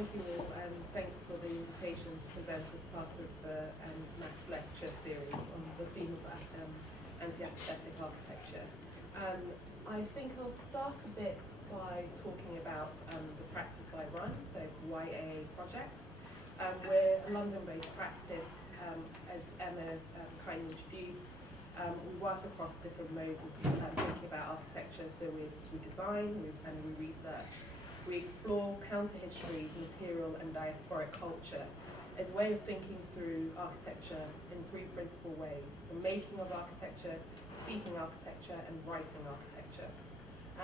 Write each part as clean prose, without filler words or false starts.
thank you all, and thanks for the invitation to present as part of the mass lecture series on the theme of anti-apathetic architecture. I think I'll start a bit by talking about the practice I run, so YAA Projects. We're a London-based practice, as Emma kindly introduced. We work across different modes of thinking about architecture, so we design and we research. We explore counter-histories, material and diasporic culture as a way of thinking through architecture in three principal ways: the making of architecture, speaking architecture, and writing architecture.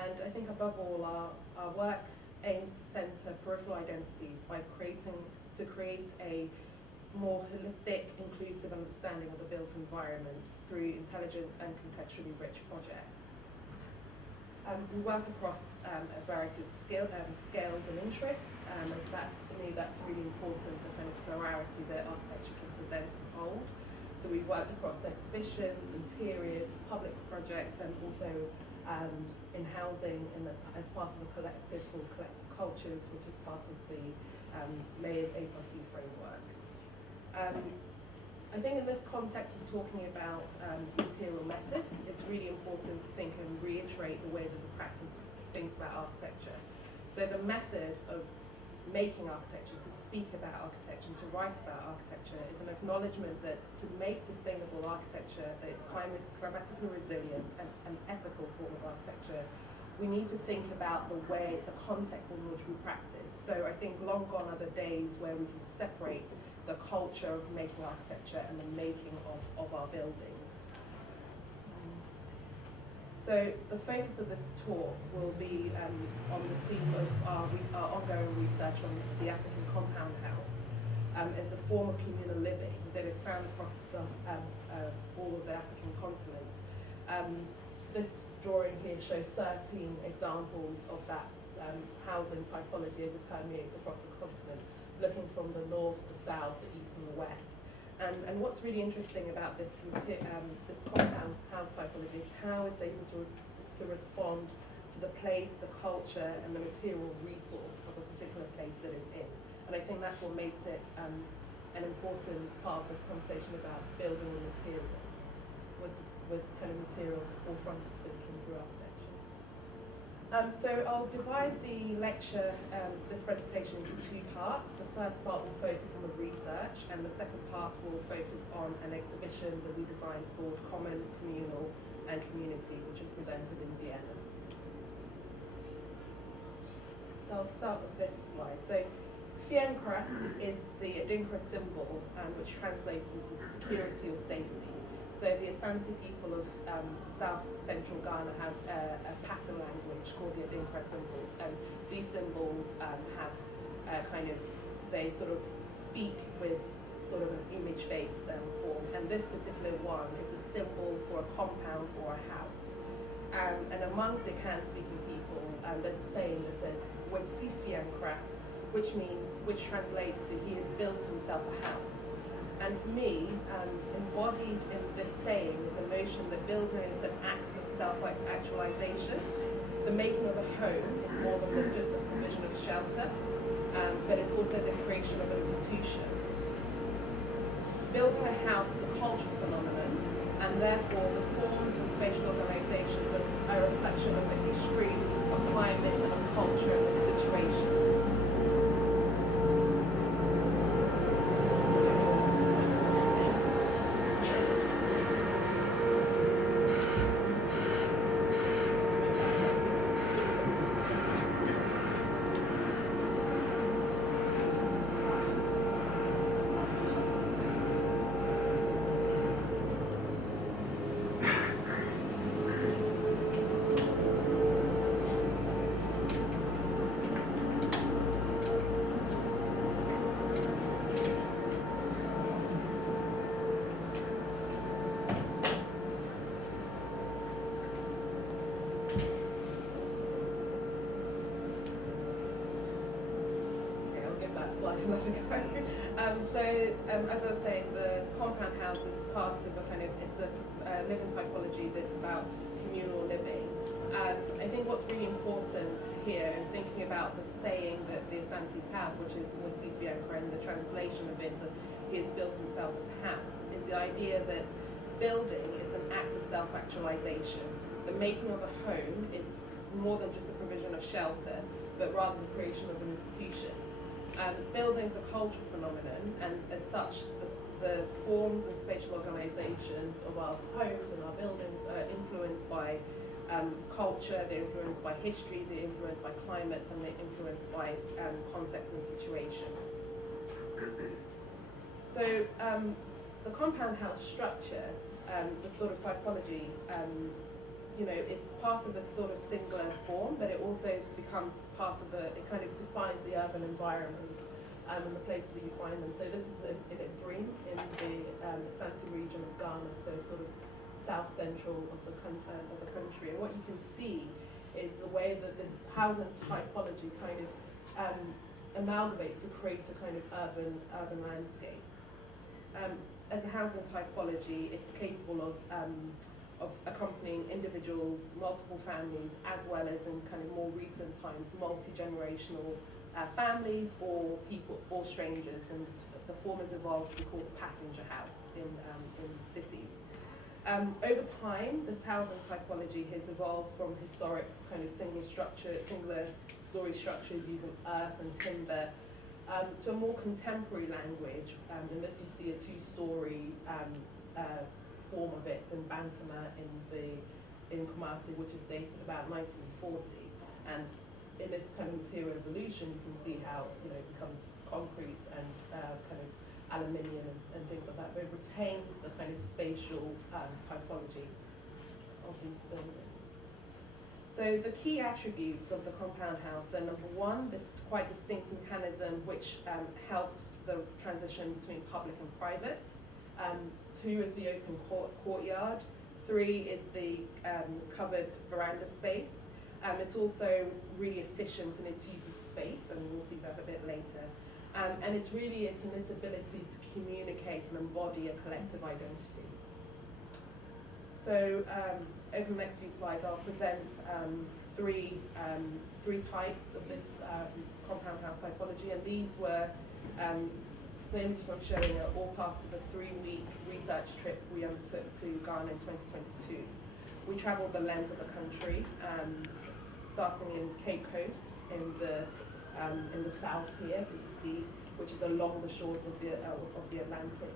And I think above all, our work aims to centre peripheral identities by create a more holistic, inclusive understanding of the built environment through intelligent and contextually rich projects. We work across a variety of scales and interests, and for me that's really important, the kind of plurality that architecture can present and hold. So we've worked across exhibitions, interiors, public projects, and also in housing as part of a collective called Collective Cultures, which is part of the Anti-Apathetic framework. I think in this context of talking about material methods, it's really important to think and reiterate the way that the practice thinks about architecture. So the method of making architecture, to speak about architecture, and to write about architecture is an acknowledgement that to make sustainable architecture that is climatically resilient and an ethical form of architecture, we need to think about the context in which we practice. So I think long gone are the days where we can separate the culture of making architecture and the making of our buildings. So the focus of this talk will be on the theme of our ongoing research on the African compound house as a form of communal living that is found across all of the African continent. This drawing here shows 13 examples of that housing typology as it permeates across the continent, looking from the north, the south, the east, and the west. And what's really interesting about this compound house typology is how it's able to respond to the place, the culture, and the material resource of a particular place that it's in. And I think that's what makes it an important part of this conversation about building and material, with kind of materials forefront of thinking through architecture. So I'll divide the lecture, this presentation, into two parts. The first part will focus on the research, and the second part will focus on an exhibition that we designed called Common, Communal and Community, which is presented in Vienna. So I'll start with this slide. So Fiancra is the Adinkra symbol, which translates into security or safety. So the Asante people of south-central Ghana have a pattern language called the Adinkra symbols, and these symbols they sort of speak with sort of an image-based form, and this particular one is a symbol for a compound or a house. And amongst the Kan-speaking people, there's a saying that says, "Wesifiankra," which translates to "he has built himself a house." And for me, embodied in this saying is a notion that building is an act of self-actualization. The making of a home is more than just the provision of shelter, but it's also the creation of an institution. Building a house is a cultural phenomenon, and therefore the forms and spatial organizations are a reflection of the history, of climate, and of culture in this situation. As I was saying, the compound house is part of it's a living typology that's about communal living. I think what's really important here and thinking about the saying that the Asantes have, which is Wasifia and the translation of it, he has built himself as a house, is the idea that building is an act of self-actualization. The making of a home is more than just the provision of shelter, but rather the creation of an institution. Building is a cultural phenomenon, and as such, the forms and spatial organizations of our homes and our buildings are influenced by culture, they're influenced by history, they're influenced by climates, and they're influenced by context and situation. So the compound house structure, the sort of typology, it's part of this sort of singular form, but it also becomes part of it kind of defines the urban environment and the places that you find them. So this is in Dream in the Asante region of Ghana, so sort of south central of the country. And what you can see is the way that this housing typology kind of amalgamates to create a kind of urban landscape. As a housing typology, it's capable of accompanying individuals, multiple families, as well as in kind of more recent times, multi-generational families or people or strangers, and the form has evolved to be called the passenger house in cities. Over time, this housing typology has evolved from historic kind of singular story structures using earth and timber to a more contemporary language. In this you see a two-story form of it in Bantama in Kumasi, which is dated about 1940. And in this kind of material evolution, you can see how it becomes concrete and kind of aluminium and things like that, but it retains the kind of spatial typology of these buildings. So the key attributes of the compound house are, number one, this quite distinct mechanism which helps the transition between public and private. Two is the open courtyard. Three is the covered veranda space. It's also really efficient in its use of space, and we'll see that a bit later. And it's in its ability to communicate and embody a collective identity. So over the next few slides, I'll present three types of this compound house typology, and these were the images I'm showing are all part of a 3-week research trip we undertook to Ghana in 2022. We travelled the length of the country, starting in Cape Coast in the south here, that you see, which is along the shores of the Atlantic,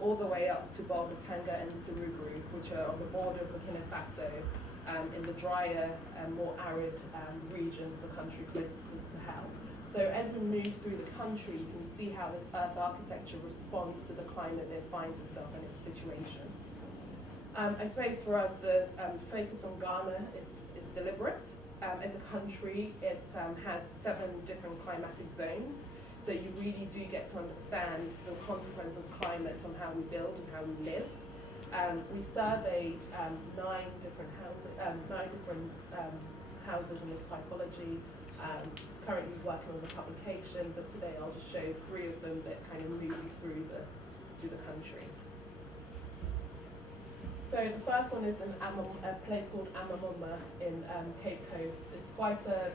all the way up to Bolgatanga and Suruguru, which are on the border of Burkina Faso, in the drier and more arid regions of the country closest to the Sahel. So as we move through the country, you can see how this earth architecture responds to the climate that it finds itself in its situation. I suppose for us, the focus on Ghana is deliberate. As a country, it has 7 different climatic zones, so you really do get to understand the consequence of climate on how we build and how we live. We surveyed 9 different houses in this typology. Currently working on the publication, but today I'll just show 3 of them that kind of move you through the country. So the first one is in a place called Amamoma in Cape Coast. It's quite a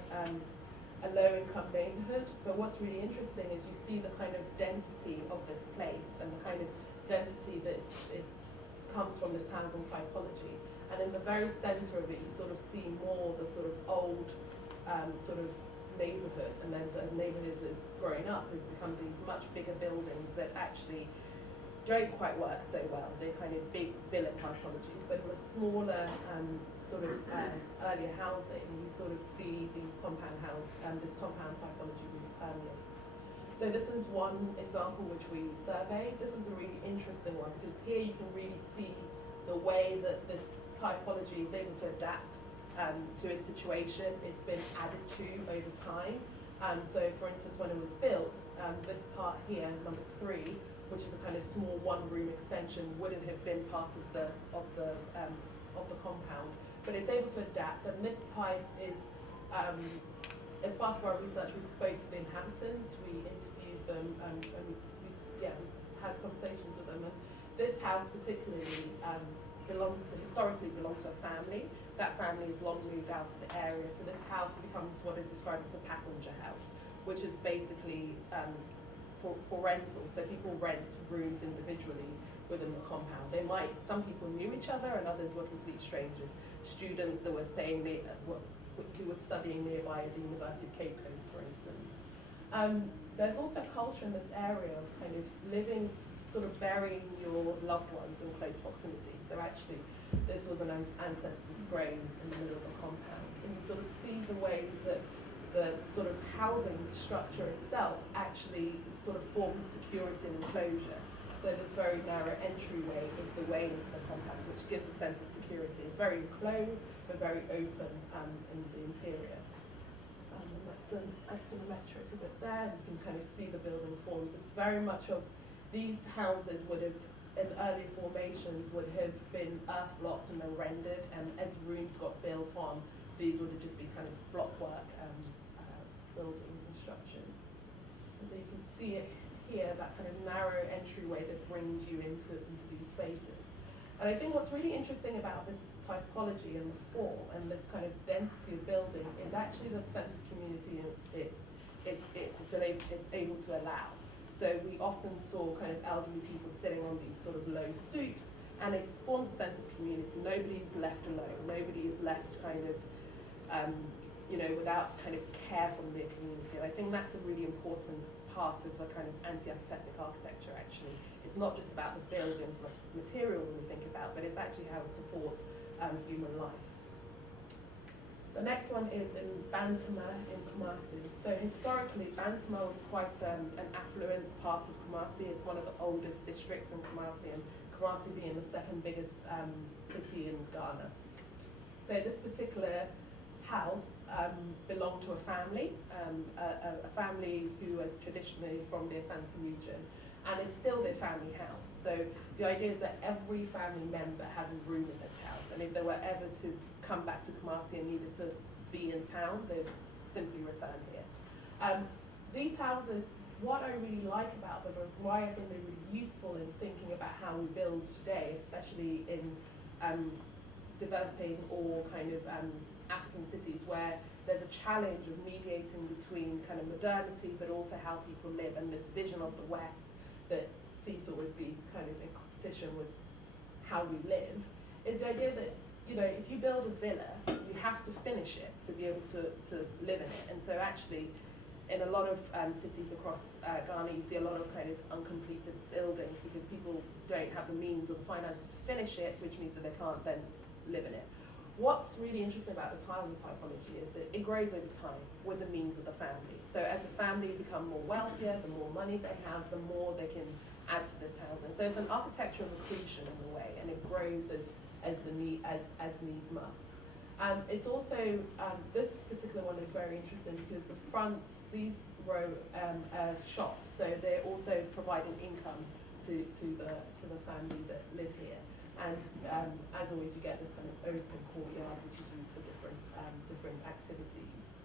low-income neighbourhood, but what's really interesting is you see the kind of density of this place and the kind of density that comes from this housing typology. And in the very centre of it, you sort of see more the sort of old sort of neighbourhood, and then the neighbourhood is growing up, has become these much bigger buildings that actually don't quite work so well. They're kind of big villa typologies, but in the smaller earlier housing, you sort of see these this compound typology really permeates. So this is one example which we surveyed. This was a really interesting one because here you can really see the way that this typology is able to adapt to its situation. It's been added to over time. So for instance, when it was built, this part here, number 3, which is a kind of small 1-room extension, wouldn't have been part of the compound. But it's able to adapt, and this type is, as part of our research, we spoke to the inhabitants, we interviewed them, and we had conversations with them. And this house particularly historically belonged to a family. that family has long moved out of the area. So this house becomes what is described as a passenger house, which is basically for rental. So people rent rooms individually within the compound. Some people knew each other and others were complete strangers. Students that were staying who were studying nearby at the University of Cape Coast, for instance. There's also a culture in this area of kind of living, sort of burying your loved ones in close proximity. So actually, this was an ancestor's grave in the middle of the compound. And you sort of see the ways that the sort of housing structure itself actually sort of forms security and enclosure. So this very narrow entryway is the way into the compound, which gives a sense of security. It's very enclosed, but very open in the interior. And that's an axonometric of it there. You can kind of see the building forms. It's very much of, these houses would have, in early formations, would have been earth blocks and then rendered, and as rooms got built on, these would have just been kind of blockwork buildings and structures. And so you can see it here, that kind of narrow entryway that brings you into these spaces. And I think what's really interesting about this typology and the form and this kind of density of building is actually the sense of community it's able to allow. So we often saw kind of elderly people sitting on these sort of low stoops, and it forms a sense of community. Nobody's left alone. Nobody is left kind of without kind of care from their community. And I think that's a really important part of the kind of anti-apathetic architecture, actually. It's not just about the buildings, the material we think about, but it's actually how it supports human life. The next one is in Bantama in Kumasi. So historically, Bantama was quite an affluent part of Kumasi. It's one of the oldest districts in Kumasi, and Kumasi being the second biggest city in Ghana. So this particular house belonged to a family who was traditionally from the Asante region, and it's still their family house. So the idea is that every family member has a room in this house, and if they were ever to come back to Kumasi and needed to be in town, they'd simply return here. These houses, what I really like about them, and why I think they're really useful in thinking about how we build today, especially in developing or kind of African cities where there's a challenge of mediating between kind of modernity but also how people live, and this vision of the West that seems to always be kind of in competition with how we live, is the idea that, you know, if you build a villa, you have to finish it to be able to live in it. And so actually, in a lot of cities across Ghana, you see a lot of kind of uncompleted buildings because people don't have the means or the finances to finish it, which means that they can't then live in it. What's really interesting about this housing typology is that it grows over time with the means of the family. So as a family become more wealthier, the more money they have, the more they can add to this housing. So it's an architecture of accretion in a way, and it grows as needs must. It's also, this particular one is very interesting because the front, these row shops, so they're also providing income to the family that live here. And as always, you get this kind of open courtyard which is used for different activities.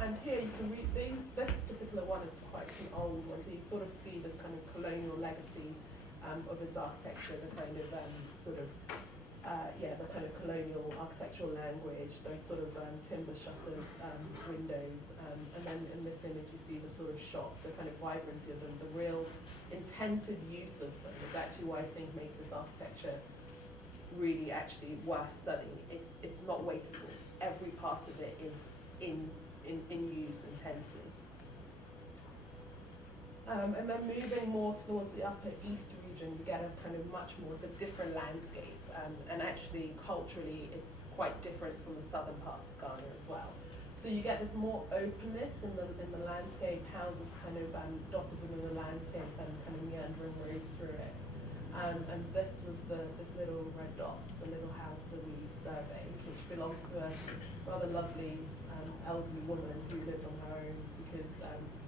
And here you can read these. This particular one is quite an old one, so you sort of see this kind of colonial legacy of its architecture, the kind of the kind of colonial architectural language, those sort of timber shutter windows, and then in this image you see the sort of shops, the kind of vibrancy of them, the real intensive use of them is actually what I think makes this architecture really actually worth studying. It's not wasteful. Every part of it is in use intensely. And then moving more towards the Upper East region, you get a kind of much more, it's a different landscape. And actually, culturally, it's quite different from the southern parts of Ghana as well. So you get this more openness in the landscape, houses kind of dotted within the landscape and kind of meandering roads through it. And this was this little red dot. It's a little house that we surveyed, which belonged to a rather lovely elderly woman who lived on her own because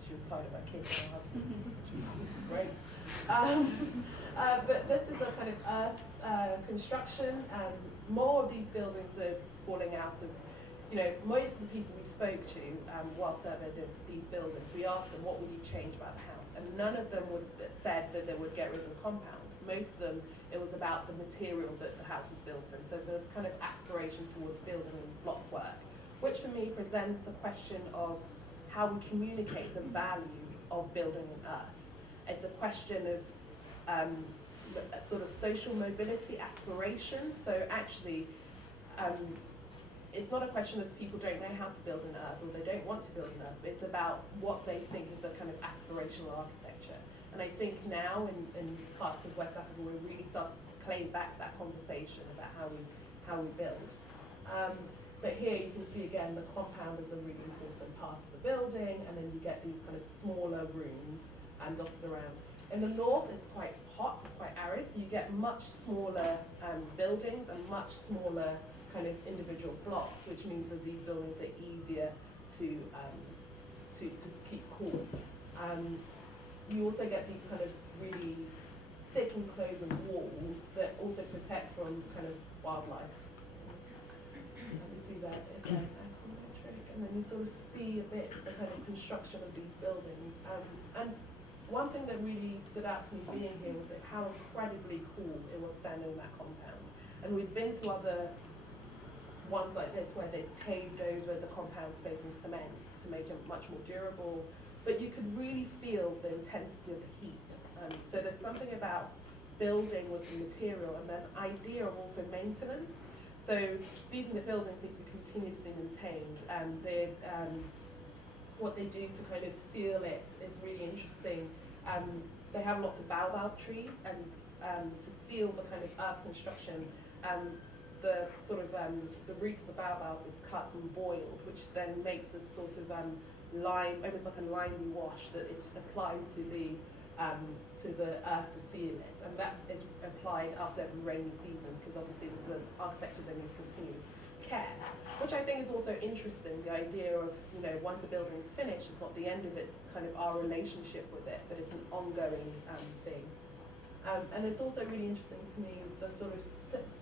she was tired of her kids and her husband, which was great. But this is a kind of earth construction. More of these buildings are falling out of, you know, most of the people we spoke to while surveying these buildings, we asked them what would you change about the house, and none of them said that they would get rid of the compound. most of them, it was about the material that the house was built in. So there's kind of aspiration towards building and block work, which for me presents a question of how we communicate the value of building on earth. It's a question of a sort of social mobility aspiration. So actually, it's not a question of people don't know how to build an earth or they don't want to build an earth. It's about what they think is a kind of aspirational architecture. And I think now in parts of West Africa, we're really starting to claim back that conversation about how we build. But here you can see again the compound is a really important part of the building, and then you get these kind of smaller rooms dotted around. In the north, it's quite hot, it's quite arid, so you get much smaller buildings and much smaller kind of individual blocks, which means that these buildings are easier to keep cool. You also get these kind of really thick enclosing walls that also protect from kind of wildlife. You see that again, asymmetric, and then you sort of see a bit the kind of construction of these buildings. And one thing that really stood out to me being here was like how incredibly cool it was standing in that compound. And we've been to other ones like this where they've paved over the compound space in cement to make it much more durable, but you could really feel the intensity of the heat. So there's something about building with the material and then idea of also maintenance. So these buildings need to be continuously maintained, and what they do to kind of seal it is really interesting. They have lots of baobab trees, and to seal the kind of earth construction, the sort of the root of the baobab is cut and boiled, which then makes a sort of lime, almost like a limey wash that is applied to the earth to seal it, and that is applied after every rainy season, because obviously this is an architecture that needs continuous care, which I think is also interesting. The idea of, you know, once a building is finished, it's not the end of its kind of our relationship with it, but it's an ongoing thing. And it's also really interesting to me the sort of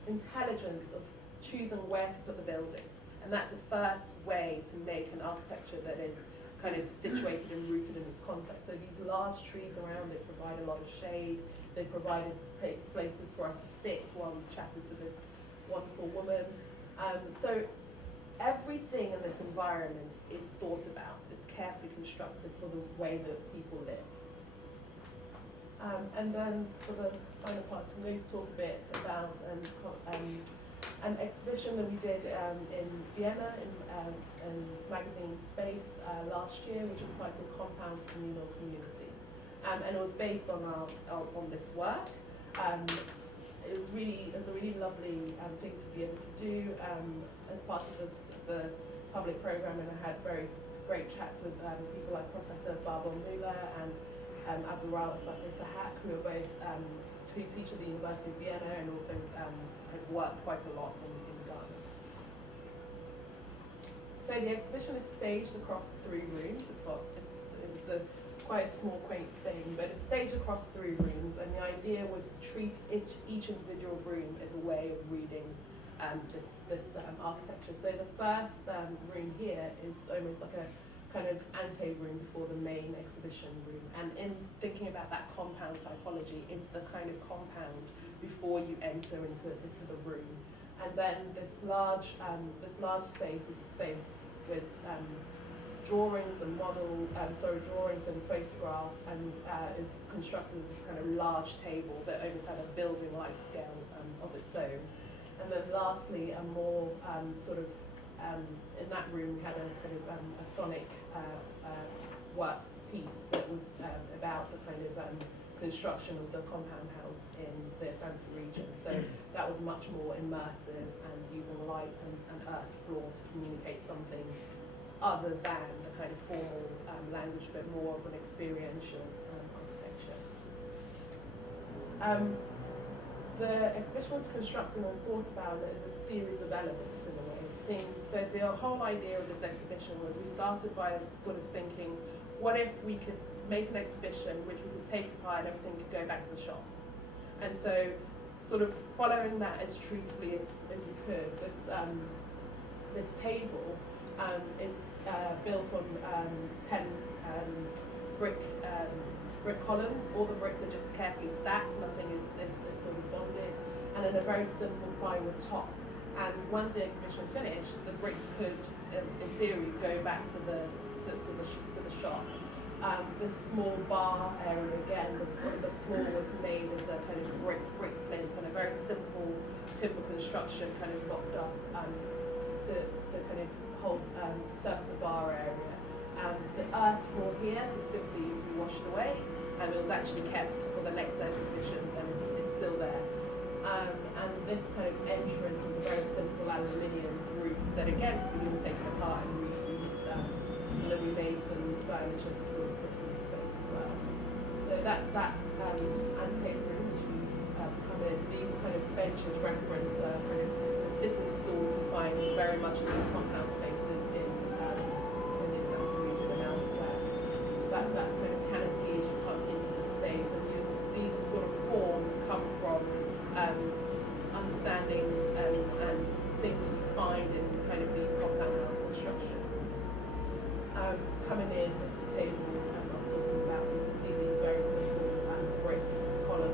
intelligence of choosing where to put the building, and that's the first way to make an architecture that is kind of situated and rooted in its context. So these large trees around it provide a lot of shade. They provided places for us to sit while we chatted to this wonderful woman. So everything in this environment is thought about. It's carefully constructed for the way that people live. And then for the final part, I'm going to talk a bit about an exhibition that we did in Vienna in magazine Space last year, which was titled Compound Communal Community. And it was based on this work. It was a really lovely thing to be able to do as part of the public program, and I had very great chats with people like Professor Barbara Müller and Abdurrahman Isahak, who are both who teach at the University of Vienna and also have worked quite a lot in Ghana. So the exhibition is staged across 3 rooms. It's a quite small, quaint thing, but it's staged across 3 rooms, and the idea was to treat each individual room as a way of reading this architecture. So the first room here is almost like a kind of ante-room before the main exhibition room, and in thinking about that compound typology, it's the kind of compound before you enter into the room. And then this large space was a space with drawings and drawings and photographs, and is constructed as this kind of large table that almost had a building-like scale of its own. And then lastly, a more in that room we had a kind of a sonic work piece that was about the kind of construction of the compound house in the Asante region. So that was much more immersive and using light and earth floor to communicate something other than the kind of formal language, but more of an experiential architecture. The exhibition was constructed and thought about it as a series of elements in a way. So the whole idea of this exhibition was we started by sort of thinking, what if we could make an exhibition which we could take apart and everything could go back to the shop? And so sort of following that as truthfully as we could, this table is built on 10 brick brick columns. All the bricks are just carefully stacked, nothing is sort of bonded, and then a very simple plywood top. And once the exhibition finished, the bricks could, in theory, go back to the shop. The small bar area again, the floor was made as a kind of brick plinth, and a very simple timber construction kind of locked up to kind of hold serve as a bar area. The earth floor here could simply be washed away, and it was actually kept for the next exhibition, and it's still there. And this kind of entrance is a very simple aluminium roof that again could be even taken apart and reused. And then we made some furniture to sort of sit in the space as well. So that's that antake room which we come in. These kind of benches reference kind of the sitting stools we find very much in these compound spaces in the Santa region and elsewhere. That's that kind of canopy as you come into the space, and these sort of forms come from understandings and things that you find in kind of these compound house constructions. Coming in, this is the table I was talking about. You can see these very simple brick column,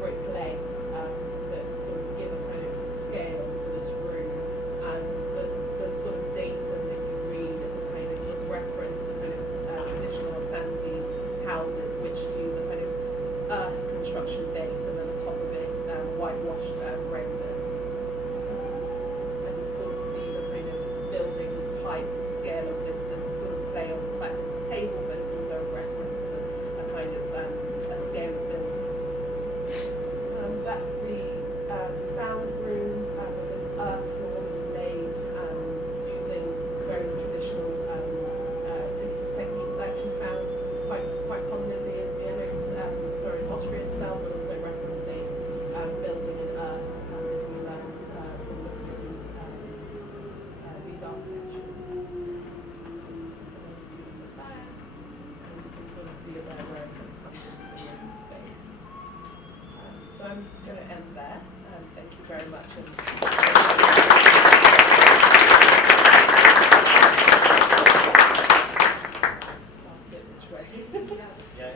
brick legs that sort of give a kind of scale to this room, and the sort of datum that you read is a kind of reference to the kind of traditional Asante houses, which use a kind of earth construction base, and then the top of it is whitewashed render. And you sort of see the kind of building type scale of this. This is sort of play on the fact it's a table, but it's also a reference to a kind of a scale of building. That's the sound room with its earth floor made using very traditional techniques. I actually found quite prominently in Vienna, in Austria itself, but also referencing building in earth as we learned from looking at these architectures. And you can sort of see it there where it comes into the living space. So I'm going to end there. Thank you very much. I'll sit which way. Okay.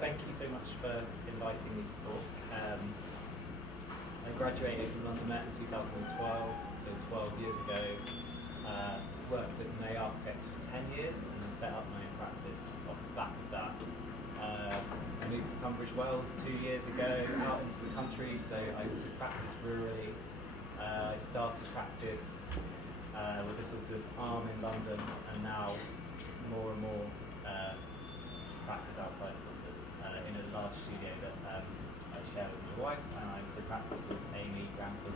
Thank you so much for inviting me to talk. I graduated from London Met in 2012, so 12 years ago. Worked at YAA Architects for 10 years and then set up my own practice off the back of that. I moved to Tunbridge Wells 2 years ago, out into the country, so I also practiced rurally. I started practice with a sort of arm in London, and now more and more practice outside of London in a large studio that I share with my wife, and I also practice with Amy Granson,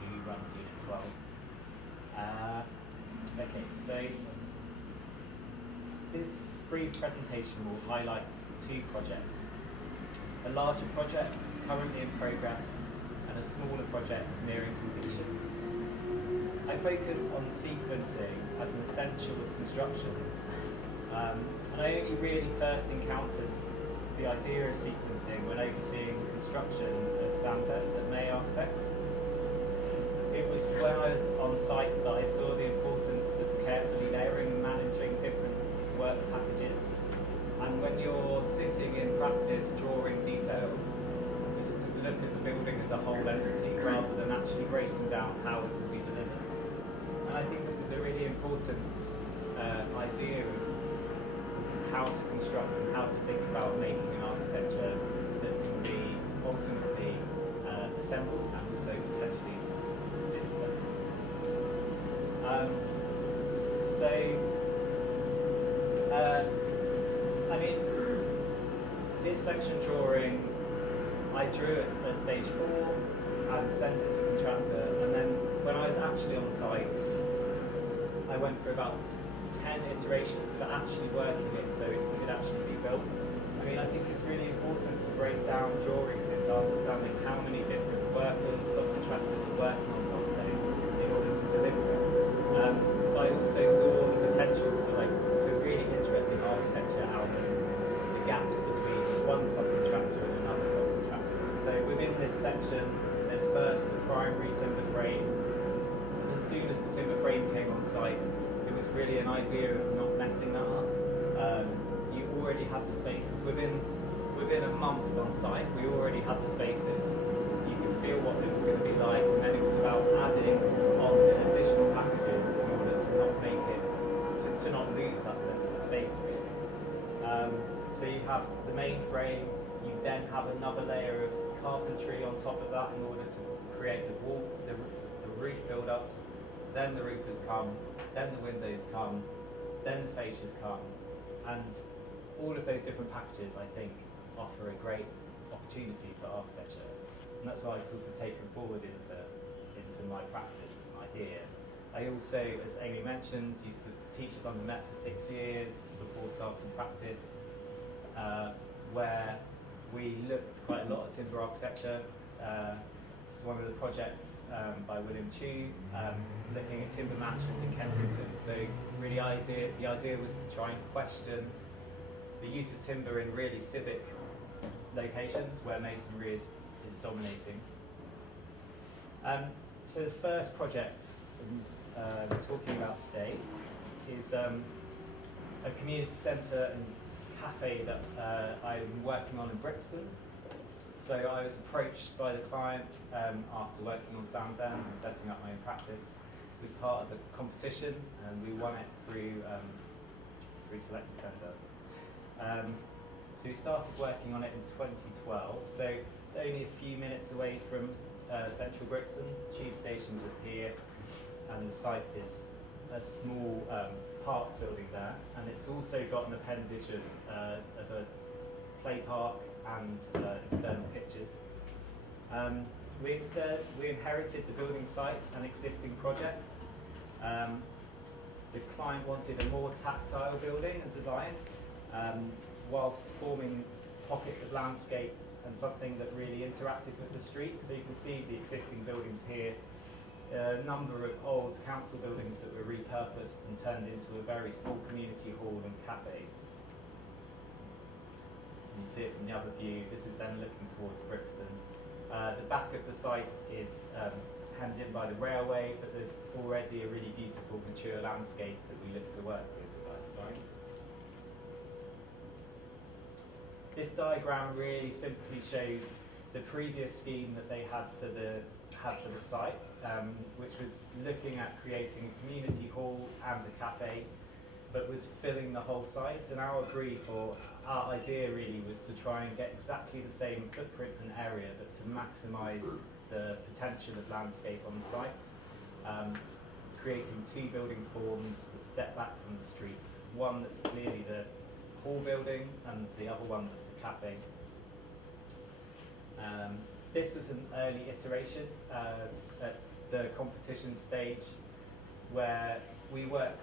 who runs Unit 12. Okay, so this brief presentation will highlight two projects. A larger project is currently in progress, and a smaller project is nearing completion. I focus on sequencing as an essential of construction, and I only really first encountered the idea of sequencing when overseeing the construction of Sunset at YAA Architects. It was when I was on site that I saw the importance of carefully layering and managing different work packages. And when you're sitting in practice drawing details, you sort of look at the building as a whole entity rather than actually breaking down how it will be delivered. And I think this is a really important idea of sort of how to construct and how to think about making an architecture that can be ultimately assembled and also potentially disassembled. I mean, this section drawing, I drew it at stage 4 and sent it to the contractor, and then when I was actually on site, I went through about 10 iterations of actually working it so it could actually be built. I mean, I think it's really important to break down drawings into understanding how many different workers, subcontractors are working on something in order to deliver it. I also saw the potential for really interesting architecture out of gaps between one subcontractor and another subcontractor. So within this section, there's first the primary timber frame. As soon as the timber frame came on site, it was really an idea of not messing that up. You already had the spaces within a month on site. We already had the spaces. You could feel what it was going to be like, and then it was about adding on additional packages in order to not make it to not lose that sense of space, really. So you have the main frame. You then have another layer of carpentry on top of that in order to create the wall, the roof build-ups. Then the roofers come. Then the windows come. Then the fascias come, and all of those different packages, I think, offer a great opportunity for architecture, and that's why I've sort of taken forward into my practice as an idea. I also, as Amy mentioned, used to teach at London Met for 6 years before starting practice, where we looked quite a lot at timber architecture. This is one of the projects by William Chu, looking at timber mansions in Kensington. So really the idea was to try and question the use of timber in really civic locations where masonry is dominating. So the first project we're talking about today is a community centre and cafe that I'm working on in Brixton. So I was approached by the client after working on Sam's End and setting up my own practice. It was part of the competition, and we won it through selected tender. So we started working on it in 2012. So it's only a few minutes away from central Brixton, tube station just here, and the site is a small park building there, and it's also got an appendage of a play park and external pitches. We inherited the building site, an existing project. The client wanted a more tactile building and design, whilst forming pockets of landscape and something that really interacted with the street. So you can see the existing buildings here, a number of old council buildings that were repurposed and turned into a very small community hall and cafe. You see it from the other view. This is then looking towards Brixton. The back of the site is hemmed in by the railway, but there's already a really beautiful, mature landscape that we look to work with our designs. This diagram really simply shows the previous scheme that they had for the site, which was looking at creating a community hall and a cafe, but was filling the whole site. And our brief, or our idea really, was to try and get exactly the same footprint and area, but to maximise the potential of landscape on the site, creating two building forms that step back from the street. One that's clearly the hall building, and the other one that's a cafe. This was an early iteration at the competition stage, where we work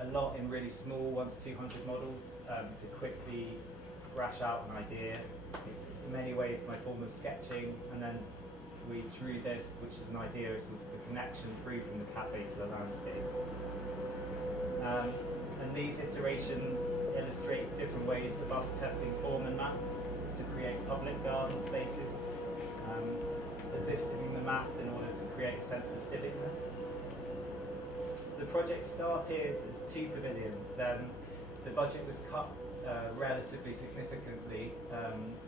a lot in really small 1 to 200 models to quickly thrash out an idea. It's in many ways my form of sketching, and then we drew this, which is an idea of sort of a connection through from the cafe to the landscape. And these iterations illustrate different ways of us testing form and mass to create public garden spaces, assisting the mass in order to create a sense of civicness. The project started as 2 pavilions, then the budget was cut relatively significantly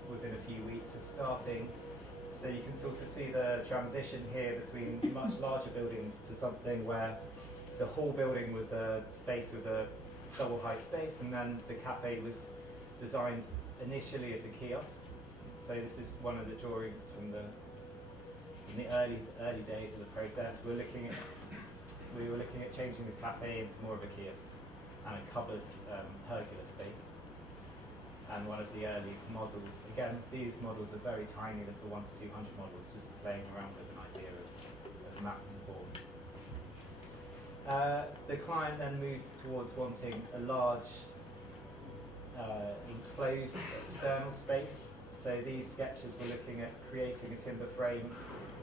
within a few weeks of starting. So you can sort of see the transition here between much larger buildings to something where the whole building was a space with a double height space, and then the cafe was designed initially as a kiosk. So this is one of the drawings from the early days of the process. We were looking at changing the cafe into more of a kiosk and a covered pergola space. And one of the early models, again, these models are very tiny, little 1 to 200 models, just playing around with an idea of mass and form. The client then moved towards wanting a large enclosed external space. So these sketches were looking at creating a timber frame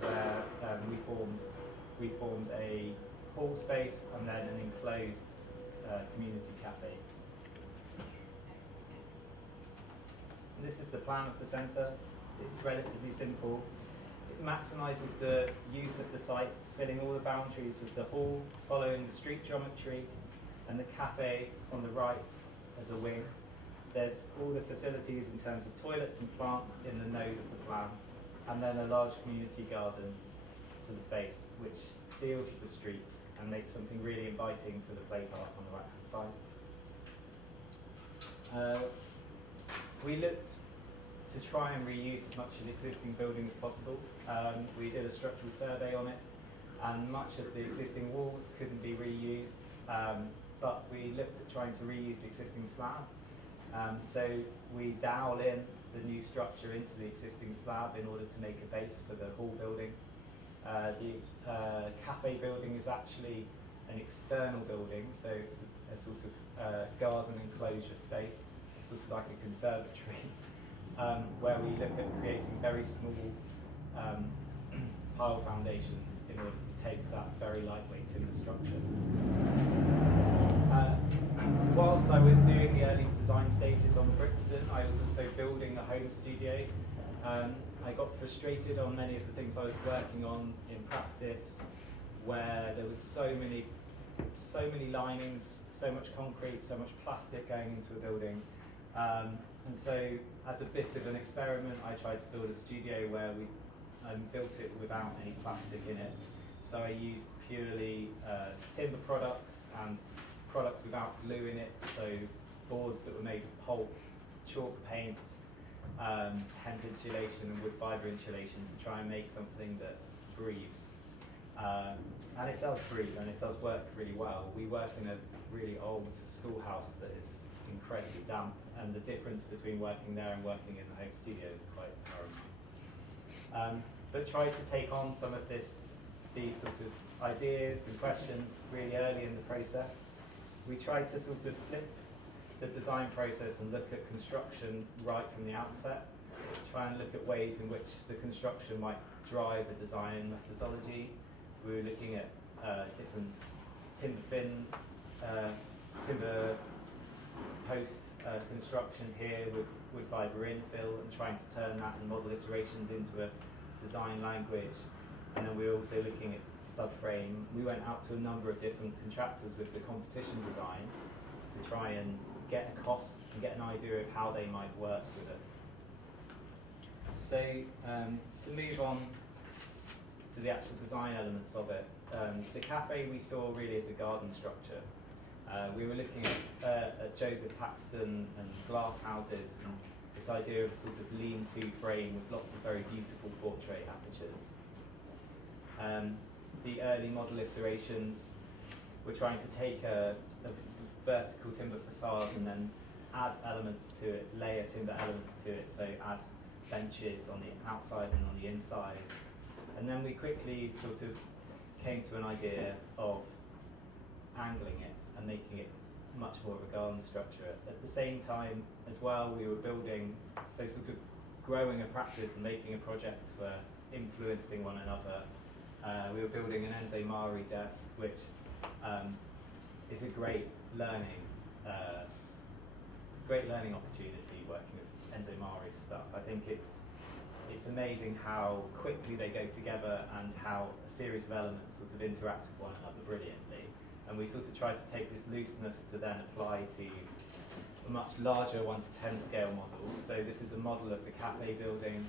where we formed a hall space and then an enclosed community cafe. this is the plan of the centre. It's relatively simple. It maximises the use of the site, filling all the boundaries with the hall, following the street geometry, and the cafe on the right as a wing. There's all the facilities in terms of toilets and plant in the node of the plan, and then a large community garden to the face, which deals with the street and makes something really inviting for the play park on the right hand side. We looked to try and reuse as much of the existing building as possible. We did a structural survey on it, and much of the existing walls couldn't be reused, but we looked at trying to reuse the existing slab. So we dowel in the new structure into the existing slab in order to make a base for the hall building. The cafe building is actually an external building, so it's a sort of garden enclosure space, sort of like a conservatory, where we look at creating very small pile foundations in order to take that very lightweight timber structure. Whilst I was doing the early design stages on Brixton, I was also building a home studio. I got frustrated on many of the things I was working on in practice, where there was so many linings, so much concrete, so much plastic going into a building. And so, as a bit of an experiment, I tried to build a studio where we built it without any plastic in it. So I used purely timber products and products without glue in it, so boards that were made of pulp, chalk paint, hemp insulation and wood fibre insulation to try and make something that breathes. And it does breathe, and it does work really well. We work in a really old schoolhouse that is incredibly damp, and the difference between working there and working in the home studio is quite paramount. But try to take on some of these sort of ideas and questions really early in the process. We tried to sort of flip the design process and look at construction right from the outset, try and look at ways in which the construction might drive a design methodology. We were looking at different timber post construction here with wood fibre infill, and trying to turn that and model iterations into a design language. And then we were also looking at stud frame. We went out to a number of different contractors with the competition design to try and get a cost and get an idea of how they might work with it. So to move on to the actual design elements of it, the cafe we saw really as a garden structure. We were looking at Joseph Paxton and glass houses, and this idea of a sort of lean-to frame with lots of very beautiful portrait apertures. The early model iterations were trying to take a sort of vertical timber facade and then add elements to it, layer timber elements to it, so add benches on the outside and on the inside. And then we quickly sort of came to an idea of angling it and making it much more of a garden structure. At the same time as well, we were building, so sort of growing a practice and making a project for influencing one another. We were building an Enzo Mari desk, which is a great learning opportunity working with Enzo Mari's stuff. I think it's amazing how quickly they go together and how a series of elements sort of interact with one another brilliantly. And we sort of tried to take this looseness to then apply to a much larger 1:10 scale model. So this is a model of the cafe building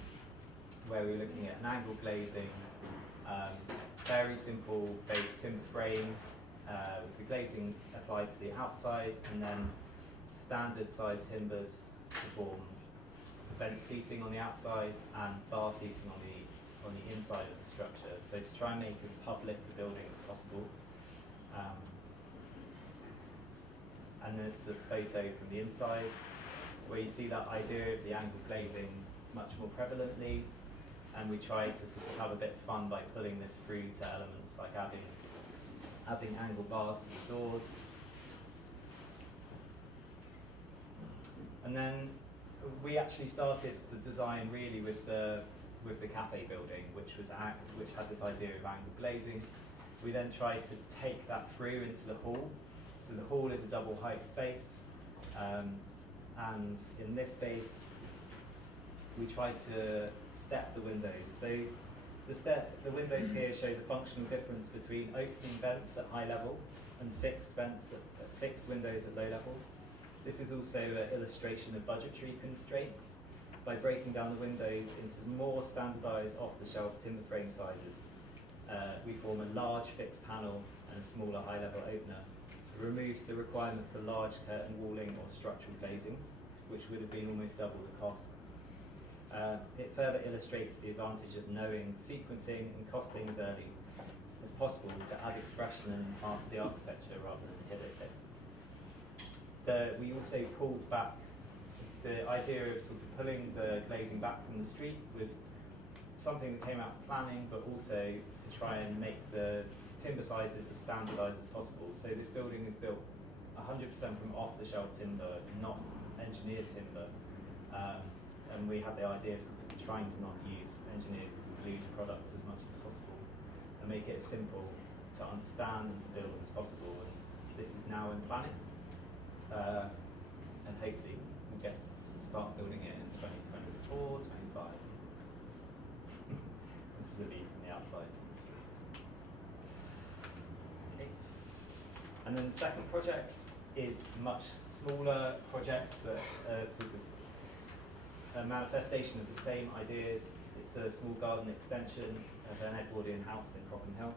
where we're looking at an angle glazing, very simple base timber frame with the glazing applied to the outside, and then standard sized timbers to form bench seating on the outside and bar seating on the inside of the structure. So to try and make as public the building as possible. And there's a photo from the inside where you see that idea of the angle glazing much more prevalently, and we tried to sort of have a bit of fun by pulling this through to elements like adding angle bars to the doors. And then we actually started the design really with the cafe building, which had this idea of angle glazing. We then tried to take that through into the hall. So the hall is a double height space, and in this space we tried to step the windows. So the windows here show the functional difference between opening vents at high level and fixed vents fixed windows at low level. This is also an illustration of budgetary constraints. By breaking down the windows into more standardised off-the-shelf timber frame sizes, we form a large fixed panel and a smaller high-level opener. It removes the requirement for large curtain walling or structural glazings, which would have been almost double the cost. It further illustrates the advantage of knowing sequencing and costing as early as possible to add expression and enhance the architecture rather than inhibit it. We also pulled back. The idea of sort of pulling the glazing back from the street was something that came out of planning, but also to try and make the timber sizes as standardised as possible. So this building is built 100% from off-the-shelf timber, not engineered timber. And we had the idea of sort of trying to not use engineered glued products as much as possible and make it as simple to understand and to build as possible. And this is now in planning. And hopefully we'll start building it in 2024, 25. This is a view from the outside. Okay. And then the second project is a much smaller project, but sort of a manifestation of the same ideas. It's a small garden extension of an Edwardian house in Crockham Hill.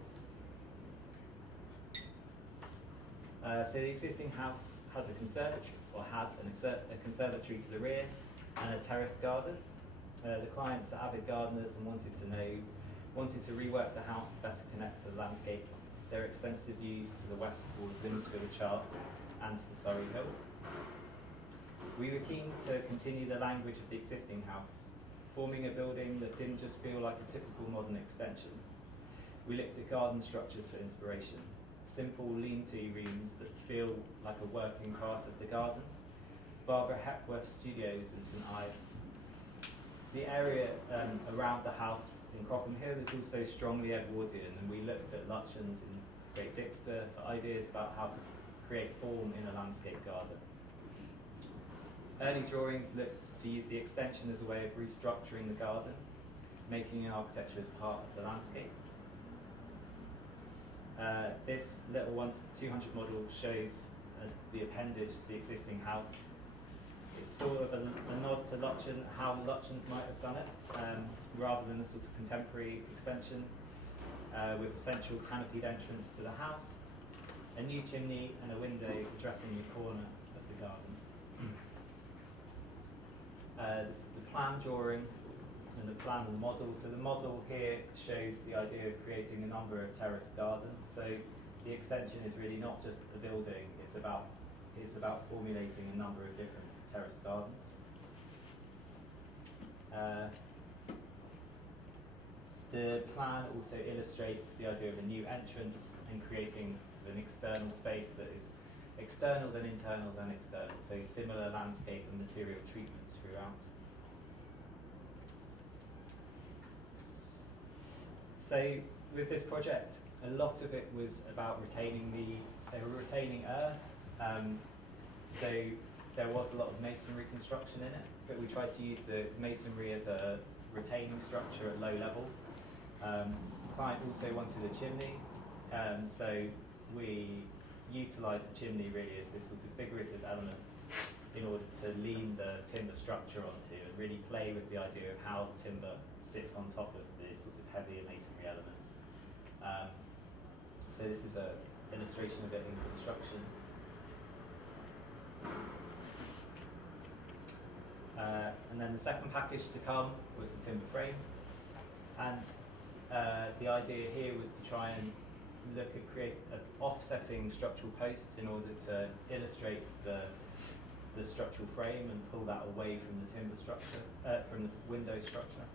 So the existing house has a conservatory, or had a conservatory to the rear, and a terraced garden. The clients are avid gardeners and wanted to rework the house to better connect to the landscape. There are extensive views to the west towards Linsfield Chart and to the Surrey Hills. We were keen to continue the language of the existing house, forming a building that didn't just feel like a typical modern extension. We looked at garden structures for inspiration, simple lean-to rooms that feel like a working part of the garden, Barbara Hepworth Studios in St Ives. The area around the house in Crockham Hill is also strongly Edwardian, and we looked at Lutyens in Great Dixter for ideas about how to create form in a landscape garden. Early drawings looked to use the extension as a way of restructuring the garden, making architecture as part of the landscape. This little 1:200 model shows the appendage to the existing house. It's sort of a nod to Lutyen, how the Lutyens might have done it, rather than a sort of contemporary extension, with a central canopied entrance to the house, a new chimney and a window addressing the corner of the garden. This is the plan drawing and the plan and the model. So the model here shows the idea of creating a number of terraced gardens. So the extension is really not just a building, it's about formulating a number of different terraced gardens. The plan also illustrates the idea of a new entrance and creating sort of an external space that is external then internal then external, so similar landscape and material treatments throughout. So with this project, a lot of it was about retaining earth. So there was a lot of masonry construction in it, but we tried to use the masonry as a retaining structure at low level. The client also wanted a chimney, so we utilised the chimney really as this sort of figurative element in order to lean the timber structure onto and really play with the idea of how the timber sits on top of the sort of heavier masonry elements. So this is an illustration of it in construction. And then the second package to come was the timber frame. And the idea here was to try and look at offsetting structural posts in order to illustrate the structural frame and pull that away from the timber structure, from the window structure.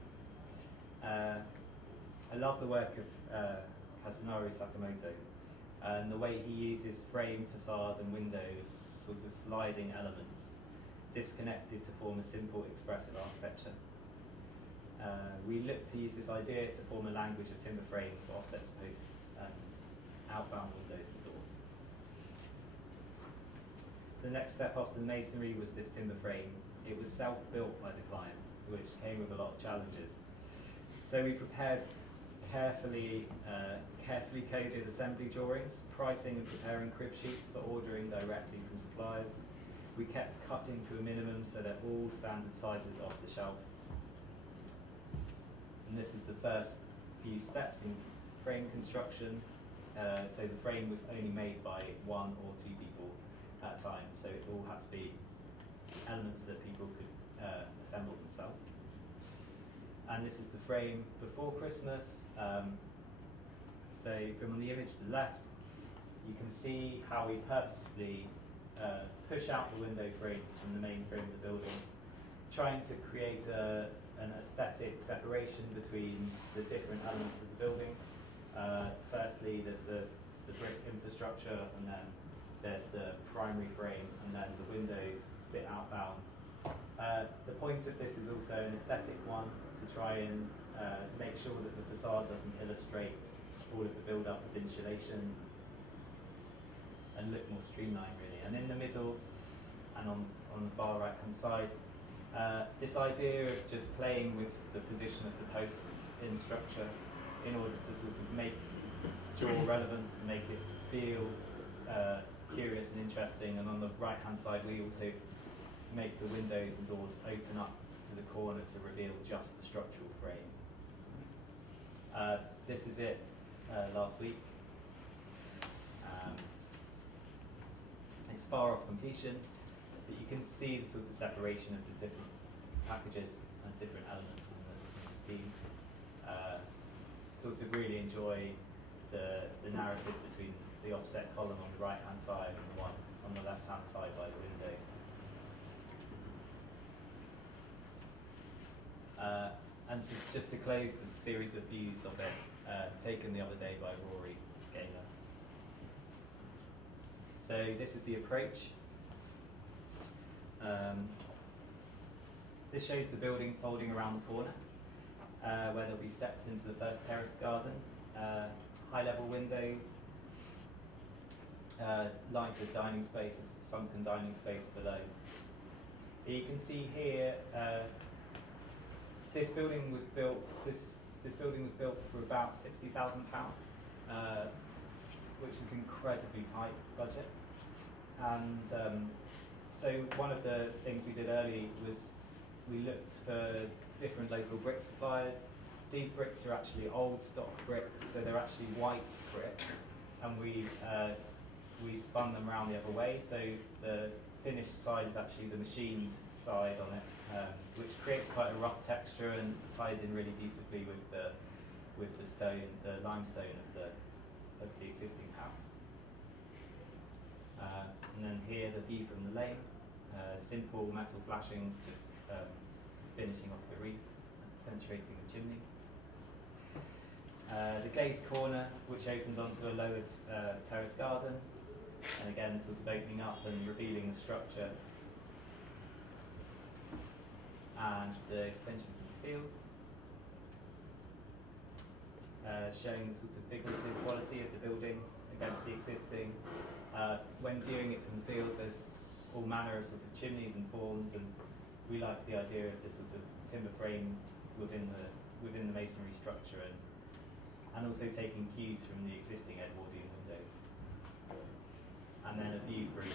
I love the work of Kazunari Sakamoto and the way he uses frame, facade and windows, sort of sliding elements, disconnected to form a simple expressive architecture. We look to use this idea to form a language of timber frame for offset posts and outbound windows and doors. The next step after the masonry was this timber frame. It was self-built by the client which came with a lot of challenges. So we prepared carefully coded assembly drawings, pricing and preparing crib sheets for ordering directly from suppliers. We kept cutting to a minimum so they're all standard sizes off the shelf. And this is the first few steps in frame construction. So the frame was only made by 1 or 2 people at a time, so it all had to be elements that people could assemble themselves. And this is the frame before Christmas. So from the image to the left, you can see how we purposefully push out the window frames from the main frame of the building, trying to create an aesthetic separation between the different elements of the building. Firstly, there's the brick infrastructure, and then there's the primary frame, and then the windows sit outbound. The point of this is also an aesthetic one, to try and make sure that the facade doesn't illustrate all of the build-up of insulation and look more streamlined, really. And in the middle, and on the far right-hand side, this idea of just playing with the position of the post in structure in order to sort of draw relevance and make it feel curious and interesting. And on the right-hand side, we also make the windows and doors open up to the corner to reveal just the structural frame. This is it last week. It's far off completion, but you can see the sort of separation of the different packages and different elements in the scheme. Sort of really enjoy the narrative between the offset column on the right-hand side and the one on the left-hand side by the window. And just to close the series of views of it, taken the other day by Rory Gaynor. So this is the approach. This shows the building folding around the corner, where there'll be steps into the first terrace garden, high-level windows, lighter dining spaces, sunken dining space below. You can see here, this building was built for about £60,000, which is incredibly tight budget. And so one of the things we did early was we looked for different local brick suppliers. These bricks are actually old stock bricks, so they're actually white bricks, and we spun them around the other way. So the finished side is actually the machined side on it, which creates quite a rough texture and ties in really beautifully with the stone, the limestone of the existing house. And then here the view from the lane, simple metal flashings, just finishing off the reef, accentuating the chimney. The glazed corner, which opens onto a lowered terrace garden, and again sort of opening up and revealing the structure and the extension from the field, showing the sort of figurative quality of the building against the existing. When viewing it from the field, there's all manner of sort of chimneys and forms, and we like the idea of this sort of timber frame within the masonry structure, and also taking cues from the existing Edwardian windows. And then a view through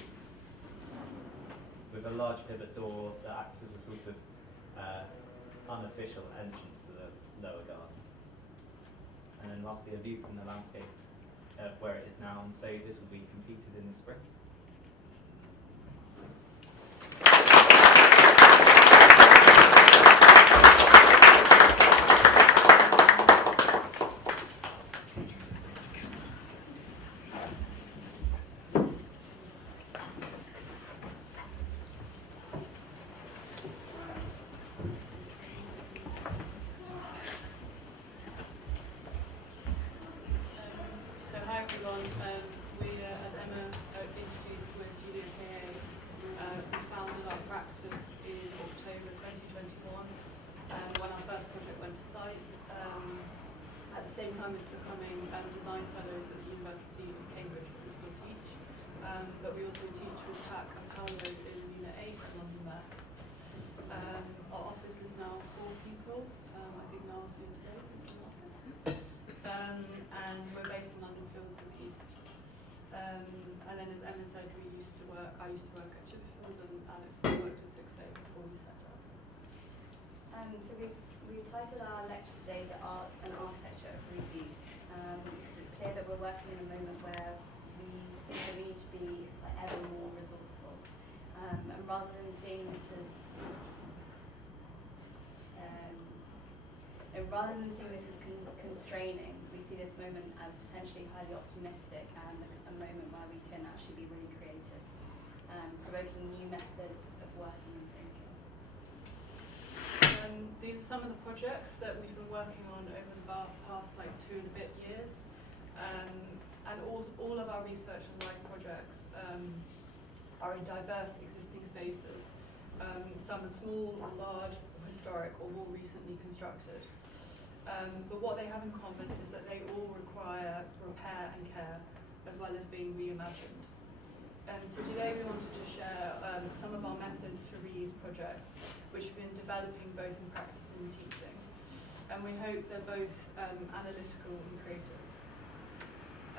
with a large pivot door that acts as a sort of unofficial entrance to the lower garden. And then lastly, a view from the landscape where it is now, and so this will be completed in the spring. Thanks. We, as Emma introduced, we're Studio KA. We founded our practice in October 2021 when our first project went to site. At the same time as becoming design fellows at the University of Cambridge, where we still teach. But we also teach with TAC and Carlo in Unit 8 at London Met. Our office is now said, I used to work at Chipperfield, and Alex worked at 6A before we set up. So we titled our lecture today "The Art and Architecture of Reuse," because it's clear that we're working in a moment where we think that we need to be ever more resourceful, and rather than seeing this as constraining, we see this moment as potentially highly optimistic and a moment where we can actually be really creative, provoking new methods of working and thinking. These are some of the projects that we've been working on over the past 2 and a bit years, and all of our research and life projects are in diverse existing spaces. Some are small or large, or historic, or more recently constructed. But what they have in common is that they all require repair and care, as well as being reimagined. So today we wanted to share some of our methods for reuse projects, which we've been developing both in practice and teaching. And we hope they're both analytical and creative.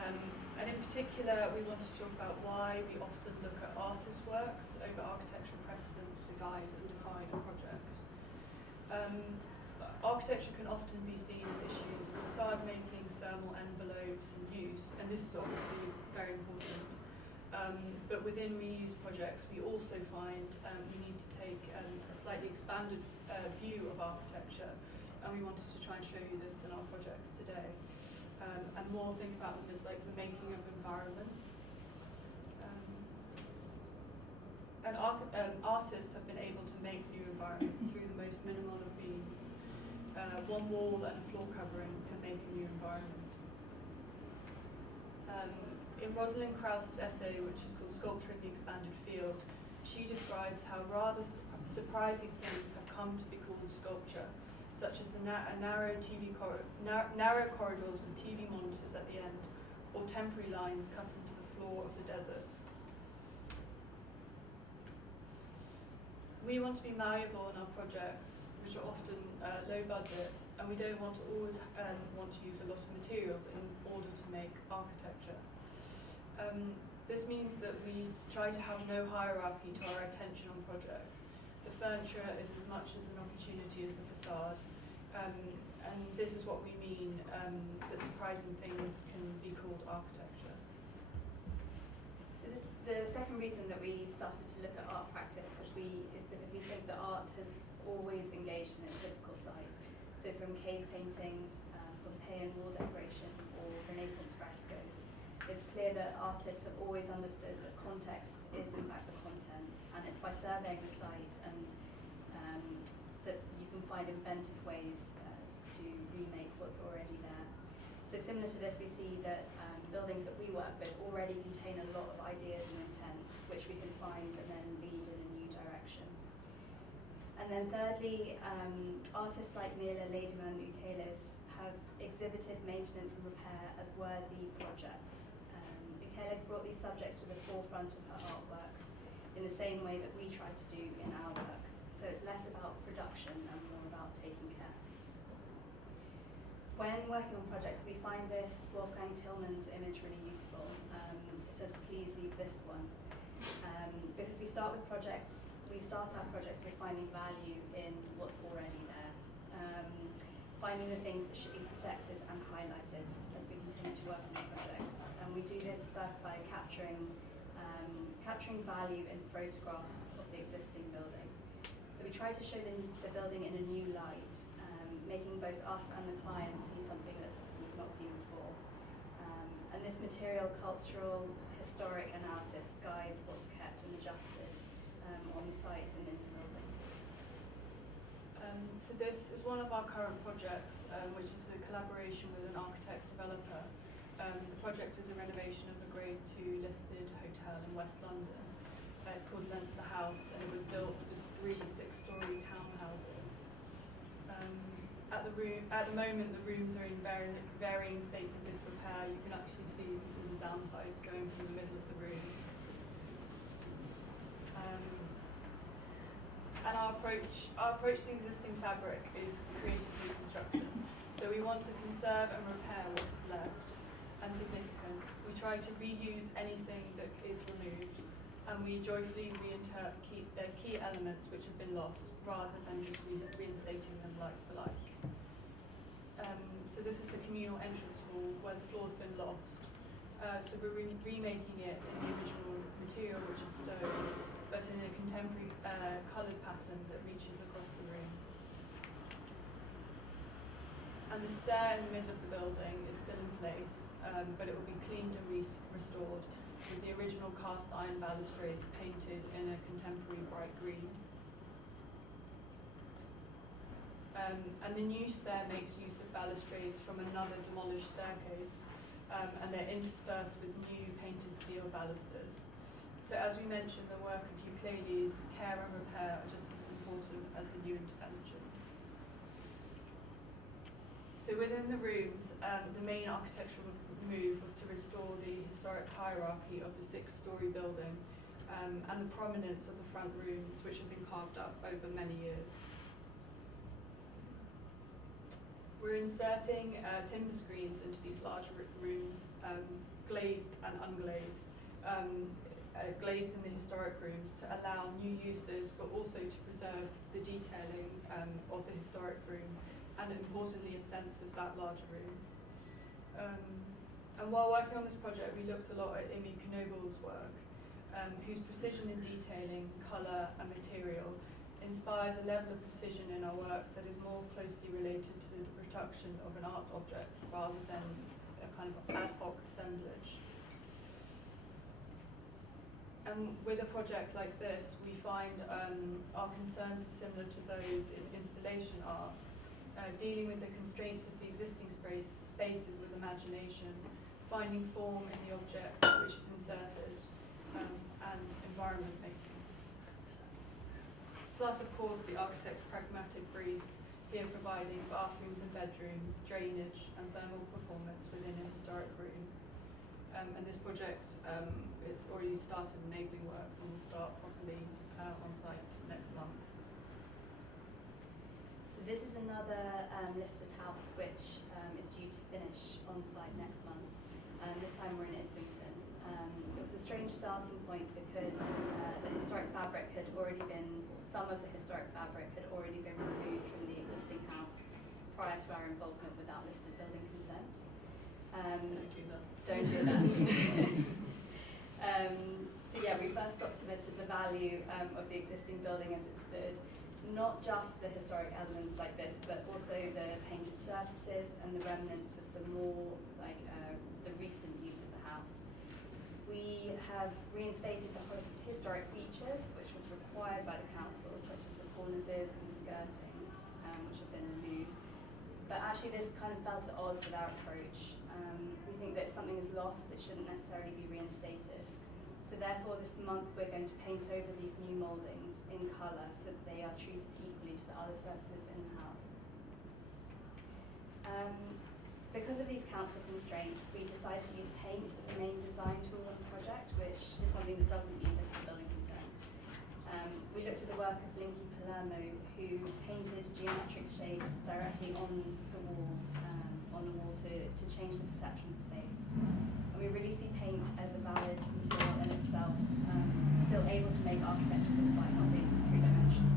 And in particular, we wanted to talk about why we often look at artists' works over architectural precedents to guide and define a project. Architecture can often be seen as issues of facade making, thermal envelopes, and use, and this is obviously very important. But within reuse projects, we also find we need to take a slightly expanded view of architecture, and we wanted to try and show you this in our projects today. And more think about them as the making of environments. And artists have been able to make new environments through the most minimal of means. One wall and a floor covering can make a new environment. In Rosalind Krause's essay, which is called Sculpture in the Expanded Field, she describes how rather surprising things have come to be called sculpture, such as the narrow corridors with TV monitors at the end, or temporary lines cut into the floor of the desert. We want to be malleable in our projects, which are often low budget, and we don't want to always want to use a lot of materials in order to make architecture. This means that we try to have no hierarchy to our attention on projects. The furniture is as much as an opportunity as the facade, and this is what we mean that surprising things can be called architecture. So the second reason that we started to look at art practice is because we think that art has always engaged in its physical side. So from cave paintings, Pompeian wall decoration, or Renaissance frescoes, it's clear that artists have always understood that context is in fact the content, and it's by surveying the site and that you can find inventive ways to remake what's already there. So similar to this, we see that buildings that we work with already contain a lot of ideas and intent, which we can find and then lead in a new direction. And then thirdly, artists like Mila Leydiman-Ukeles have exhibited maintenance and repair as worthy projects. Ukeles brought these subjects to the forefront of her artworks in the same way that we try to do in our work. So it's less about production and more about taking care. When working on projects, we find this Wolfgang Tillmann's image really useful. It says, "Please leave this one." Because we start our projects with finding value in what's already there. Finding the things that should be protected and highlighted as we continue to work on the project. And we do this first by capturing value in photographs of the existing building. So we try to show the building in a new light, making both us and the client see something that we've not seen before. And this material, cultural, historic analysis guides what's kept and adjusted on the site and in the building. So this is one of our current projects, which is a collaboration with an architect-developer. The project is a renovation of a Grade 2 listed hotel in West London. It's called Leinster House, and it was built as 3 6-storey townhouses. At the moment, the rooms are in varying states of disrepair. You can actually see the downpipe going through the middle of the room. And our approach to the existing fabric is creative reconstruction. So we want to conserve and repair what is left and significant. We try try to reuse anything that is removed, and we joyfully reinterpret key elements which have been lost, rather than just reinstating them like for like. So this is the communal entrance hall where the floor's been lost. So we're remaking it in the original material, which is stone, but in a contemporary coloured pattern that reaches across the room. And the stair in the middle of the building is still in place, but it will be cleaned and restored, with the original cast iron balustrades painted in a contemporary bright green. And the new stair makes use of balustrades from another demolished staircase, and they're interspersed with new painted steel balusters. So as we mentioned, the work of Euclides, care and repair are just as important as the new interventions. So within the rooms, the main architectural move was to restore the historic hierarchy of the 6-storey building, and the prominence of the front rooms, which have been carved up over many years. We're inserting timber screens into these large rooms, glazed and unglazed, glazed in the historic rooms to allow new uses, but also to preserve the detailing of the historic room, and importantly a sense of that larger room. And while working on this project, we looked a lot at Imi Knobel's work, whose precision in detailing, colour and material inspires a level of precision in our work that is more closely related to the production of an art object rather than a kind of ad hoc assemblage. And with a project like this, we find our concerns are similar to those in installation art, dealing with the constraints of the existing spaces with imagination, finding form in the object which is inserted, and environment making. Plus, of course, the architect's pragmatic brief, here providing bathrooms and bedrooms, drainage and thermal performance within a historic room. And this project is already started enabling works and will start properly on site next month. So this is another listed house which is due to finish on site next month. This time we're in Islington. It was a strange starting point because the historic fabric had already been, some of the historic fabric had already been removed from the existing house prior to our involvement without listed building consent. Don't do that. Don't do that. So yeah, we first documented the value of the existing building as it stood, not just the historic elements like this, but also the painted surfaces and the remnants of the more like the recent use of the house. We have reinstated the historic features, which was required by the council, such as the cornices and the skirtings, which have been removed. But actually this kind of felt at odds with our approach. We think that if something is lost, it shouldn't necessarily be reinstated. So therefore this month we're going to paint over these new mouldings in colour so that they are treated equally to the other surfaces in the house. Because of these council constraints, we decided to use paint as a main design tool on the project, which is something that doesn't need listed building consent. We looked at the work of Linky Palermo, who painted geometric shapes directly on the wall to change the perception of space. And we really see paint as a valid material in itself, still able to make architecture despite not being three-dimensional.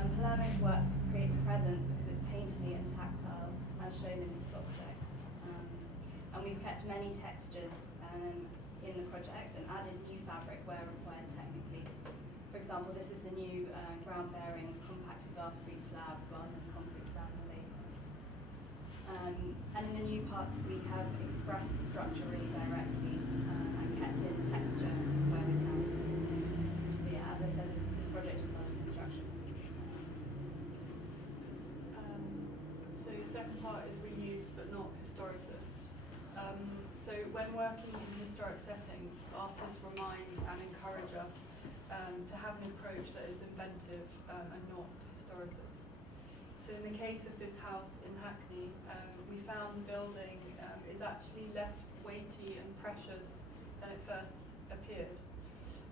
And Palermo's work creates a presence because it's painterly and tactile, as shown in this object. And we've kept many textures in the project and added new fabric where required technically. For example, this is the new ground-bearing compacted glass screed slab rather than concrete slab in the basement. And in the new parts, we have expressed the structure really directly and kept in texture where we can. So yeah, as I said, this project is under construction. So the second part is reuse but not historicist. So when working in historic settings, artists remind and encourage us to have an approach that is inventive and not historicist. So in the case of this house in Hackney, we found the building is actually less weighty and precious than it first appeared.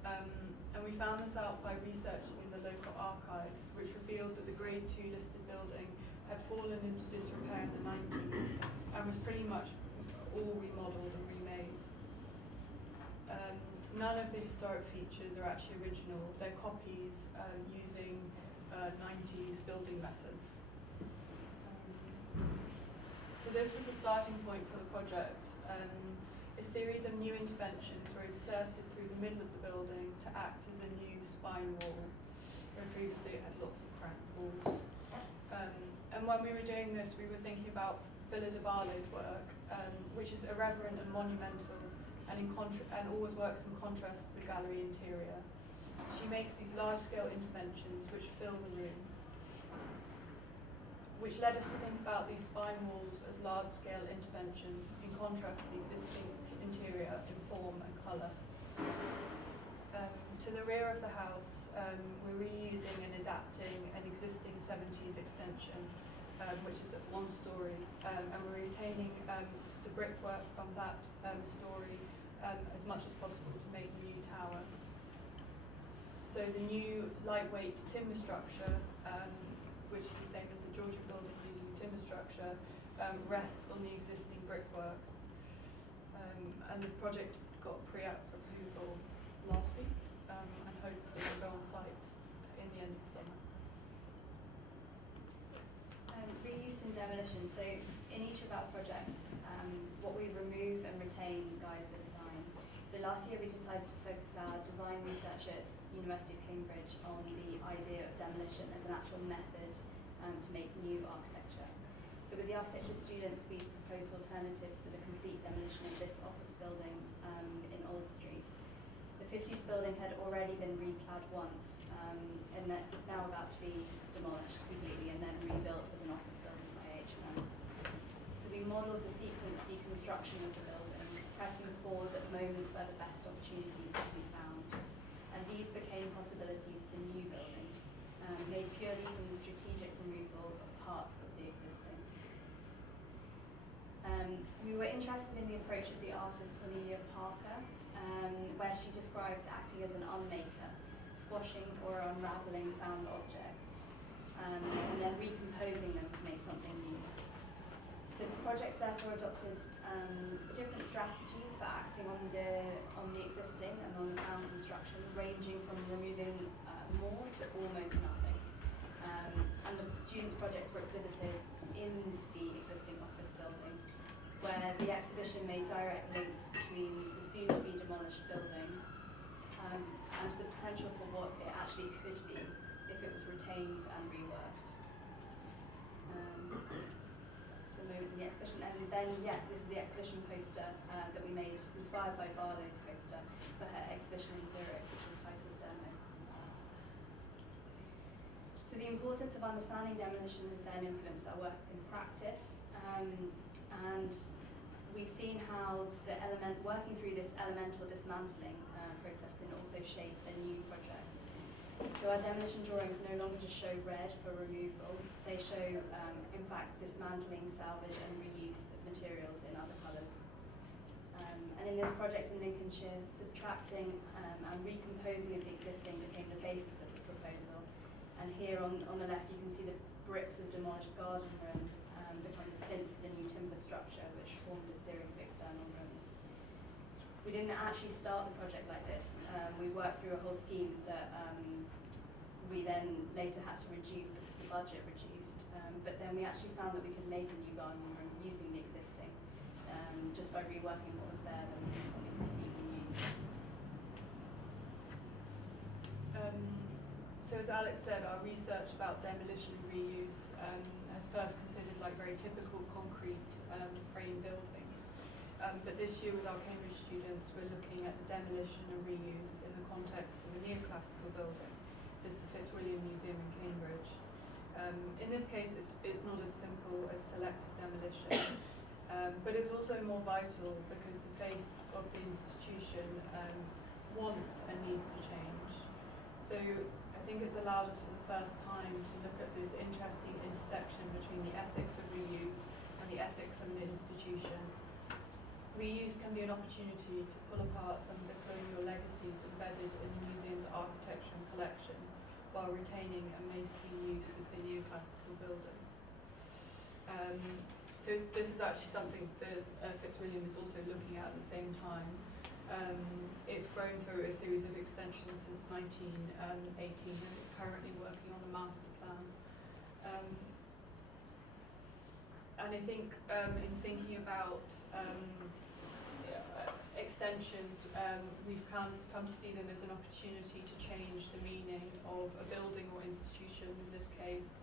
And we found this out by researching in the local archives, which revealed that the Grade 2 listed building had fallen into disrepair in the 90s and was pretty much all remodelled and historic features are actually original. They're copies using 90s building methods. So this was the starting point for the project. A series of new interventions were inserted through the middle of the building to act as a new spine wall, where previously it had lots of cracked walls. And when we were doing this, we were thinking about Villa de Barlo's work, which is irreverent and monumental, and always works in contrast to the gallery interior. She makes these large-scale interventions which fill the room, which led us to think about these spine walls as large-scale interventions in contrast to the existing interior in form and colour. To the rear of the house, we're reusing and adapting an existing 70s extension, which is at 1 story, and we're retaining the brickwork from that story as much as possible to make the new tower. So the new lightweight timber structure, which is the same as the Georgian building using timber structure, rests on the existing brickwork. And the project got pre-app approval last week, and hopefully will go on site in the end of the summer. Reuse and demolition. So in each of our projects, what we remove and retain guides the design. So last year we decided to focus our design research at University of Cambridge on the idea of demolition as an actual method to make new architecture. So with the architecture students, we proposed alternatives to the complete demolition of this office building in Old Street. The 50s building had already been reclad once, and that is now about to be demolished completely and then rebuilt as an office building by HM. So we modelled the sequence deconstruction of the building, pressing pause at moments where the best opportunities could be found. And these became possibilities for new buildings, made purely from the strategic removal of parts of the existing. We were interested in the approach of the artist Cornelia Parker, where she describes acting as an unmaker, squashing or unravelling found objects, and then recomposing them to make something new. So the projects therefore adopted different strategies for acting on the existing and on the found construction, ranging from removing more to almost nothing. And the students' projects were exhibited in the existing office building, where the exhibition made direct links between the soon-to-be demolished building and the potential for what it actually could be if it was retained and reworked. So moving the exhibition, and then yes, this is the exhibition poster that we made, inspired by Barlow's poster for her exhibition in Zurich, which was titled Demo. So the importance of understanding demolition has then influenced our work in practice, and we've seen how working through this elemental dismantling process can also shape a new project. So our demolition drawings no longer just show red for removal, they show in fact dismantling, salvage and reuse of materials in other colours. And in this project in Lincolnshire, subtracting and recomposing of the existing became the basis of the proposal. And here on the left you can see the bricks of demolished garden room become the plinth for the new timber structure, which formed a series of external rooms. We didn't actually start the project like this. We worked through a whole scheme that we then later had to reduce because the budget reduced. But then we actually found that we could make a new garden room using the existing, just by reworking what was there and making something completely new. So as Alex said, our research about demolition and reuse has first considered like very typical concrete frame buildings. But this year with our Cambridge students, we're looking at the demolition and reuse in the context of a neoclassical building. This is the Fitzwilliam Museum in Cambridge. In this case, it's not as simple as selective demolition, but it's also more vital because the face of the institution wants and needs to change. So I think it's allowed us for the first time to look at this interesting intersection between the ethics of reuse and the ethics of an institution. Reuse can be an opportunity to pull apart some of the colonial legacies embedded in the museum's architecture and collection, while retaining and making use of the neoclassical building. So this is actually something that Fitzwilliam is also looking at the same time. It's grown through a series of extensions since 1918 and it's currently working on a master plan. And I think in thinking about extensions, we've come to see them as an opportunity to change the meaning of a building or institution in this case.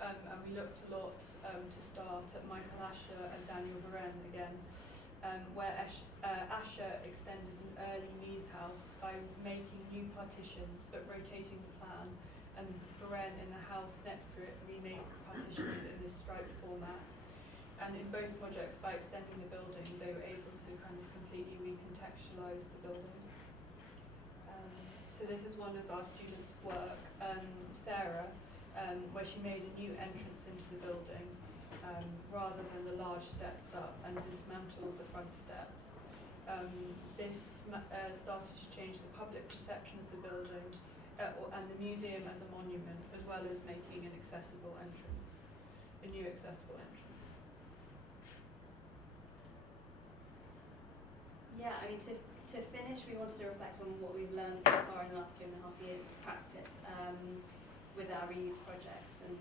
And we looked a lot to start at Michael Asher and Daniel Buren again, where Asher extended an early Mies house by making new partitions but rotating the plan, and Buren in the house next to it remade partitions in this striped format. And in both projects, by extending the building, they were able to kind of completely recontextualise the building. So this is one of our students' work, Sarah, where she made a new entrance into the building rather than the large steps up, and dismantled the front steps. This started to change the public perception of the building and the museum as a monument, as well as making an accessible entrance, a new accessible entrance. Yeah, I mean, to finish, we wanted to reflect on what we've learned so far in the last 2.5 years of practice with our reuse projects, and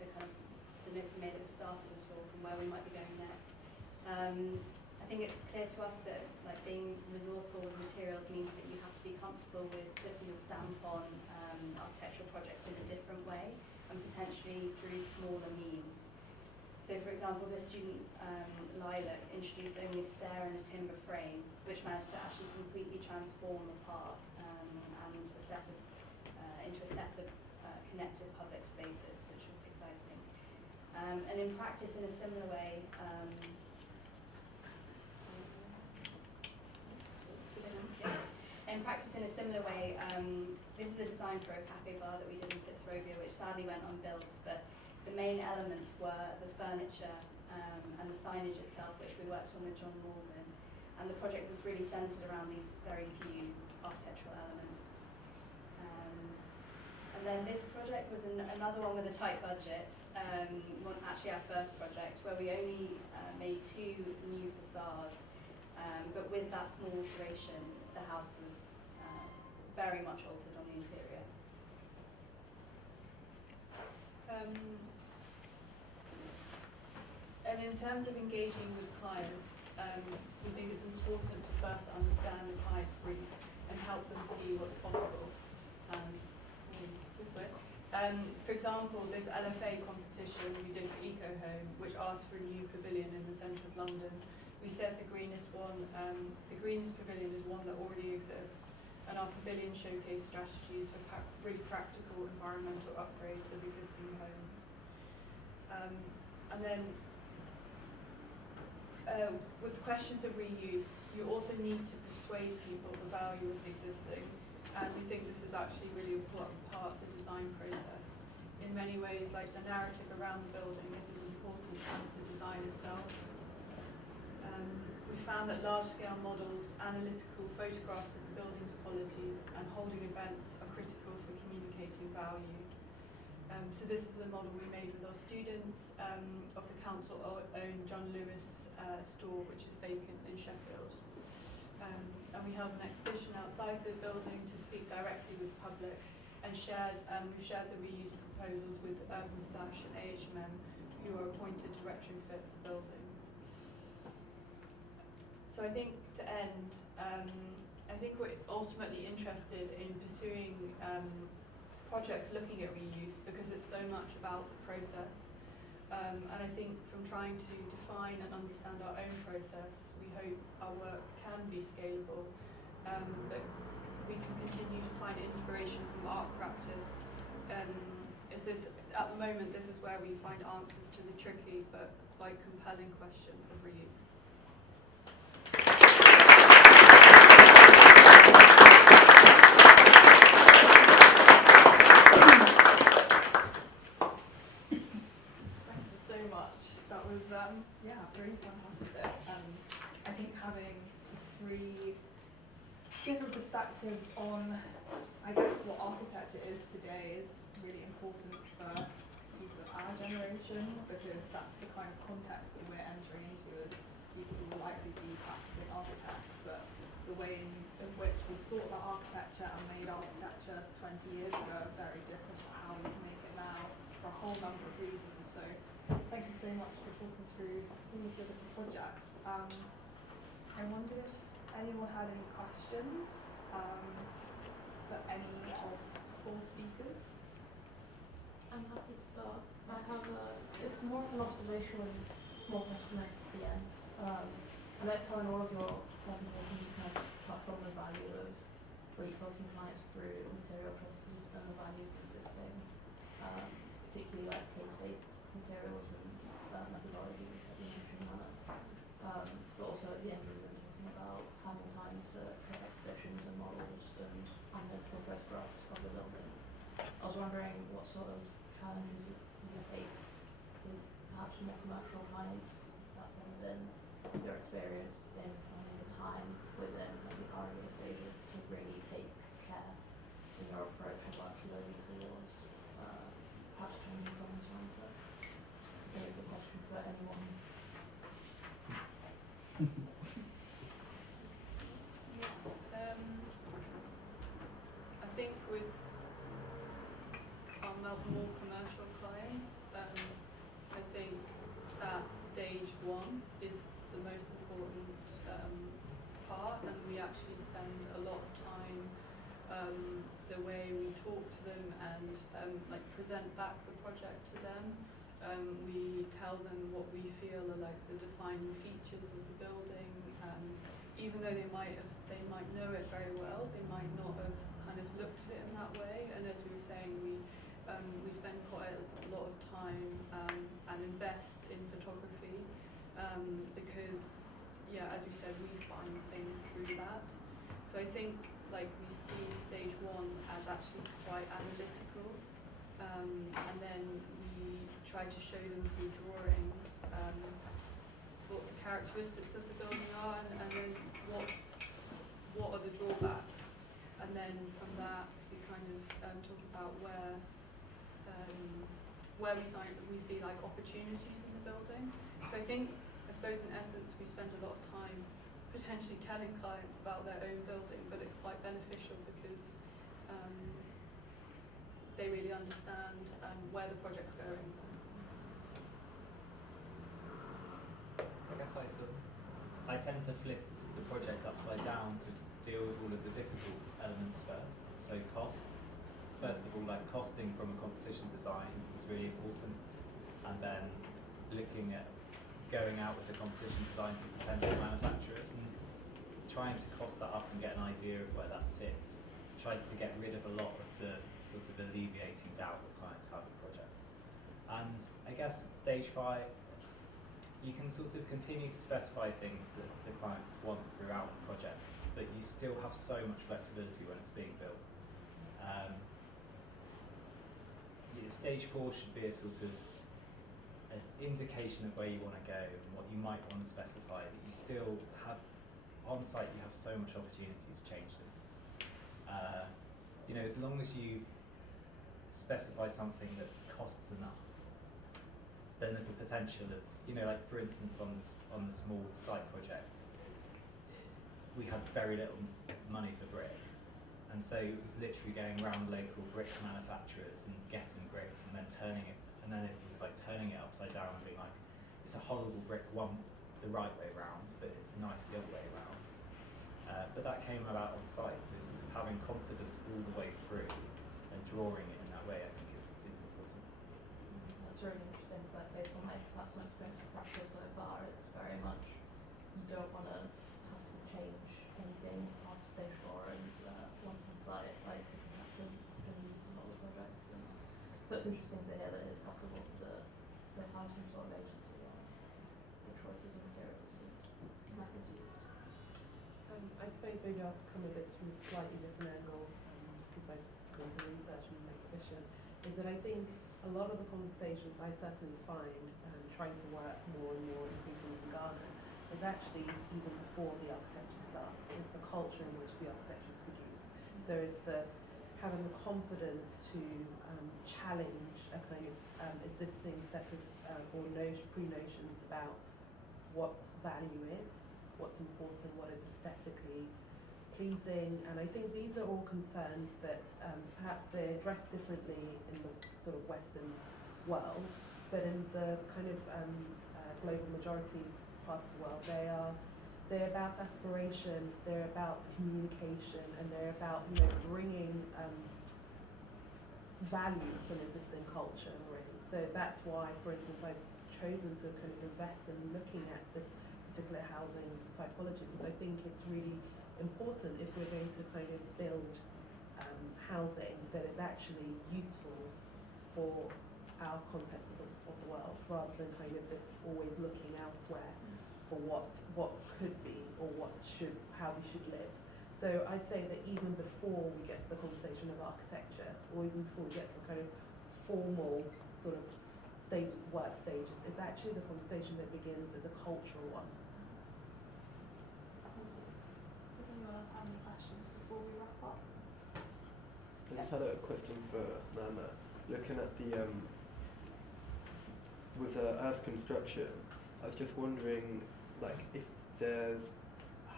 the kind of the notes we made at the start of the talk and where we might be going next. I think it's clear to us that like being resourceful with materials means that you have to be comfortable with putting your stamp on architectural projects in a different way, and potentially through smaller means. So for example, this student, Lilac, introduced only a stair and a timber frame, which managed to actually completely transform the park and into a set of connected public spaces, which was exciting. And in practice, in a similar way, this is a design for a cafe bar that we did in Fitzrovia, which sadly went unbuilt, but the main elements were the furniture and the signage itself, which we worked on with John Morgan. And the project was really centred around these very few architectural elements. And then this project was another one with a tight budget, actually our first project, where we only made 2 new facades. But with that small alteration, the house was very much altered on the interior. And in terms of engaging with clients, we think it's important to first understand the client's brief and help them see what's possible. And this way. For example, this LFA competition we did for Eco Home, which asked for a new pavilion in the centre of London. We said the greenest pavilion is one that already exists, and our pavilion showcased strategies for really practical environmental upgrades of existing homes. And then with the questions of reuse, you also need to persuade people the value of the existing, and we think this is actually really important part of the design process. In many ways, like the narrative around the building is as important as the design itself. We found that large-scale models, analytical photographs of the building's qualities, and holding events are critical for communicating value. So this is the model we made with our students of the council-owned John Lewis store, which is vacant in Sheffield. And we held an exhibition outside the building to speak directly with the public, and we've shared the reuse proposals with Urban Splash and AHMM, who are appointed to retrofit the building. So I think to end, I think we're ultimately interested in pursuing projects looking at reuse because it's so much about the process. And I think from trying to define and understand our own process, we hope our work can be scalable, that we can continue to find inspiration from art practice. At the moment, this is where we find answers to the tricky but quite compelling question of reuse. Really fantastic. I think having 3 different perspectives on, I guess, what architecture is today is really important for people of our generation, because that's the kind of context that we're entering into as people who will likely be practicing architects, but the way in whole number of reasons. So thank you so much for talking through all of your different projects. I wonder if anyone had any questions for any of the 4 speakers. I'm happy to start. It's more of an observation and small question at the end. I like how in all of your presentations you kind of touch on the value of really talking clients through material choices and the value of existing, particularly like case-based materials and methodologies that you mentioned, Nana. But also at the end we were talking about having time for exhibitions and models and the progress graphs of the building. I was wondering what sort of challenges you face with perhaps more commercial clients. That's been your experience in finding the time within the earlier stages to really take care in your approach of slowly towards perhaps changing someone's mindset. I think it's a question for anyone. I think with our more commercial clients, I think that stage 1 is the most important part, and we actually spend a lot of time the way we talk to them and like present back the project to them. We tell them what we feel are like the defining features of the building. Even though they might know it very well, they might not have kind of looked at it in that way. And as we were saying, we spend quite a lot of time and invest in photography because, yeah, as we said, we find things through that. So I think like we see stage 1 as actually quite analytical, and then we try to show them through drawings what the characteristics of the building are, and then what are the drawbacks, and then from that we kind of talk about where we see like opportunities in the building. So I suppose in essence we spend a lot of time potentially telling clients about their own building, but it's quite beneficial because they really understand where the project's going. I guess I tend to flip the project upside down to deal with all of the difficult elements first. So cost. First of all, like costing from a competition design is really important, and then looking at going out with the competition design to potential manufacturers and trying to cost that up and get an idea of where that sits tries to get rid of a lot of the sort of alleviating doubt that clients have in projects. And I guess stage 5, you can sort of continue to specify things that the clients want throughout the project, but you still have so much flexibility when it's being built. Stage 4 should be a sort of an indication of where you want to go and what you might want to specify, but you still have, on site you have so much opportunity to change things. As long as you specify something that costs enough, then there's a potential of, like for instance on the small site project, we had very little money for brick. And so it was literally going around local brick manufacturers and getting bricks and then turning it, and then it was like turning it upside down and being like, it's a horrible brick the right way round, but it's nice the other way around. But that came about on site, so sort of having confidence all the way through and drawing it in that way, I think is important. That's really interesting, because like, based on my personal experience of practice so far, it's very much, you don't want to have to change anything past stage 4 and once on site, like you have to do some other projects. And so it's interesting to hear that it is possible to still have some sort of agency on the choices of materials and methods used. I suppose maybe I'll come at this from a slightly different angle, because I've done some research on the exhibition, is that I think a lot of the conversations I certainly find trying to work more and more increasingly in Ghana is actually even before the architecture starts. It's the culture in which the architecture is produced. So it's having the confidence to challenge a kind of existing set of pre-notions about what value is, what's important, what is aesthetically pleasing, and I think these are all concerns that perhaps they're addressed differently in the sort of Western world, but in the kind of global majority parts of the world, they're about aspiration, they're about communication, and they're about bringing value to an existing culture already. So that's why, for instance, I've chosen to kind of invest in looking at this particular housing typology, because I think it's really important if we're going to kind of build housing that is actually useful for our context of the world, rather than kind of this always looking elsewhere for what could be or how we should live. So I'd say that even before we get to the conversation of architecture, or even before we get to kind of formal sort of work stages, it's actually the conversation that begins as a cultural one. Does anyone else have any questions before we wrap up? I just had a question for Nana. Looking at the with earth construction, I was just wondering, like, if there's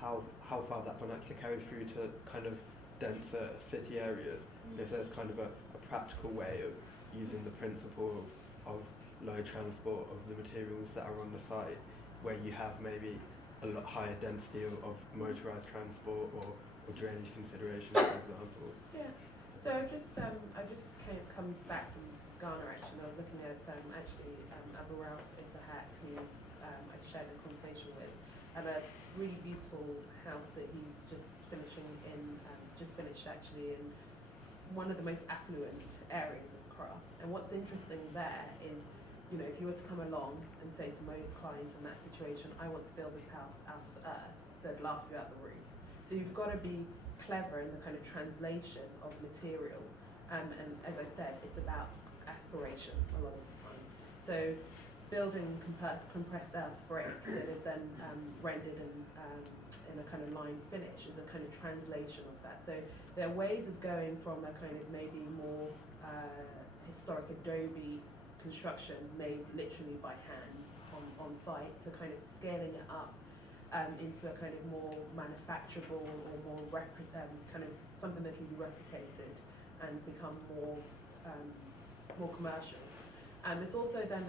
how far that one actually carries through to kind of denser city areas, and if there's kind of a practical way of using the principle of low transport of the materials that are on the site, where you have maybe a lot higher density of motorised transport or drainage considerations, for example. Yeah. So I've just kind of come back from Ghana actually. I was looking at Abu Ralph Isahak, who's I shared a conversation with, and a really beautiful house that he's just finished actually in one of the most affluent areas of Accra. And what's interesting there is, if you were to come along and say to most clients in that situation, I want to build this house out of earth, they'd laugh you out the roof. So you've got to be clever in the kind of translation of material. And as I said, it's about aspiration a lot of the time. So building compressed earth brick that is then rendered in a kind of line finish is a kind of translation of that. So there are ways of going from a kind of maybe more historic adobe construction made literally by hands on site to kind of scaling it up into a kind of more manufacturable or more kind of something that can be replicated and become more commercial. It's also then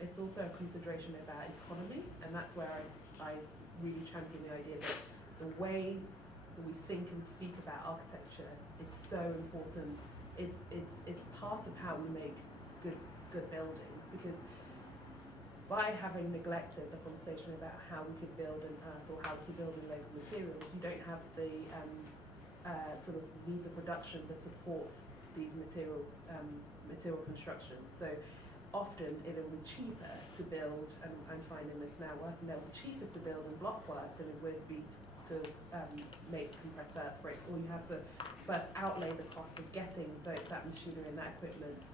it's also a consideration about economy, and that's where I really champion the idea that the way that we think and speak about architecture is so important. It's part of how we make good buildings, because by having neglected the conversation about how we could build in earth or how we could build in local materials, you don't have the sort of means of production that support these material constructions. So often it'll be cheaper to build, and I'm finding this now working, it'll be cheaper to build in block work than it would be to make compressed earth bricks, or you have to first outlay the cost of getting that machinery and that equipment,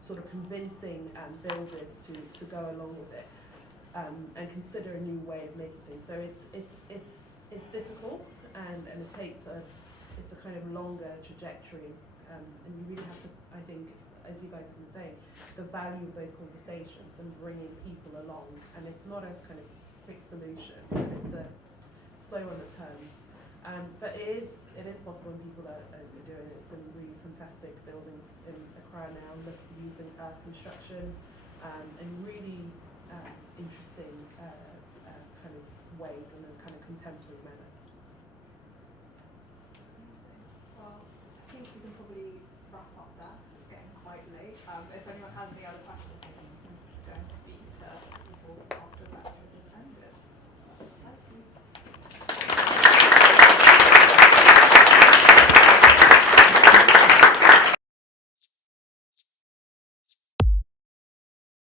sort of convincing builders to go along with it and consider a new way of making things. So it's difficult, and it takes it's a kind of longer trajectory, and you really have to, I think, as you guys have been saying, the value of those conversations and bringing people along. And it's not a kind of quick solution, and it's a slow on the turns. But it is possible, and people are doing it. Some really fantastic buildings in Accra now, using earth construction and really interesting kind of ways, and a kind of contemporary manner.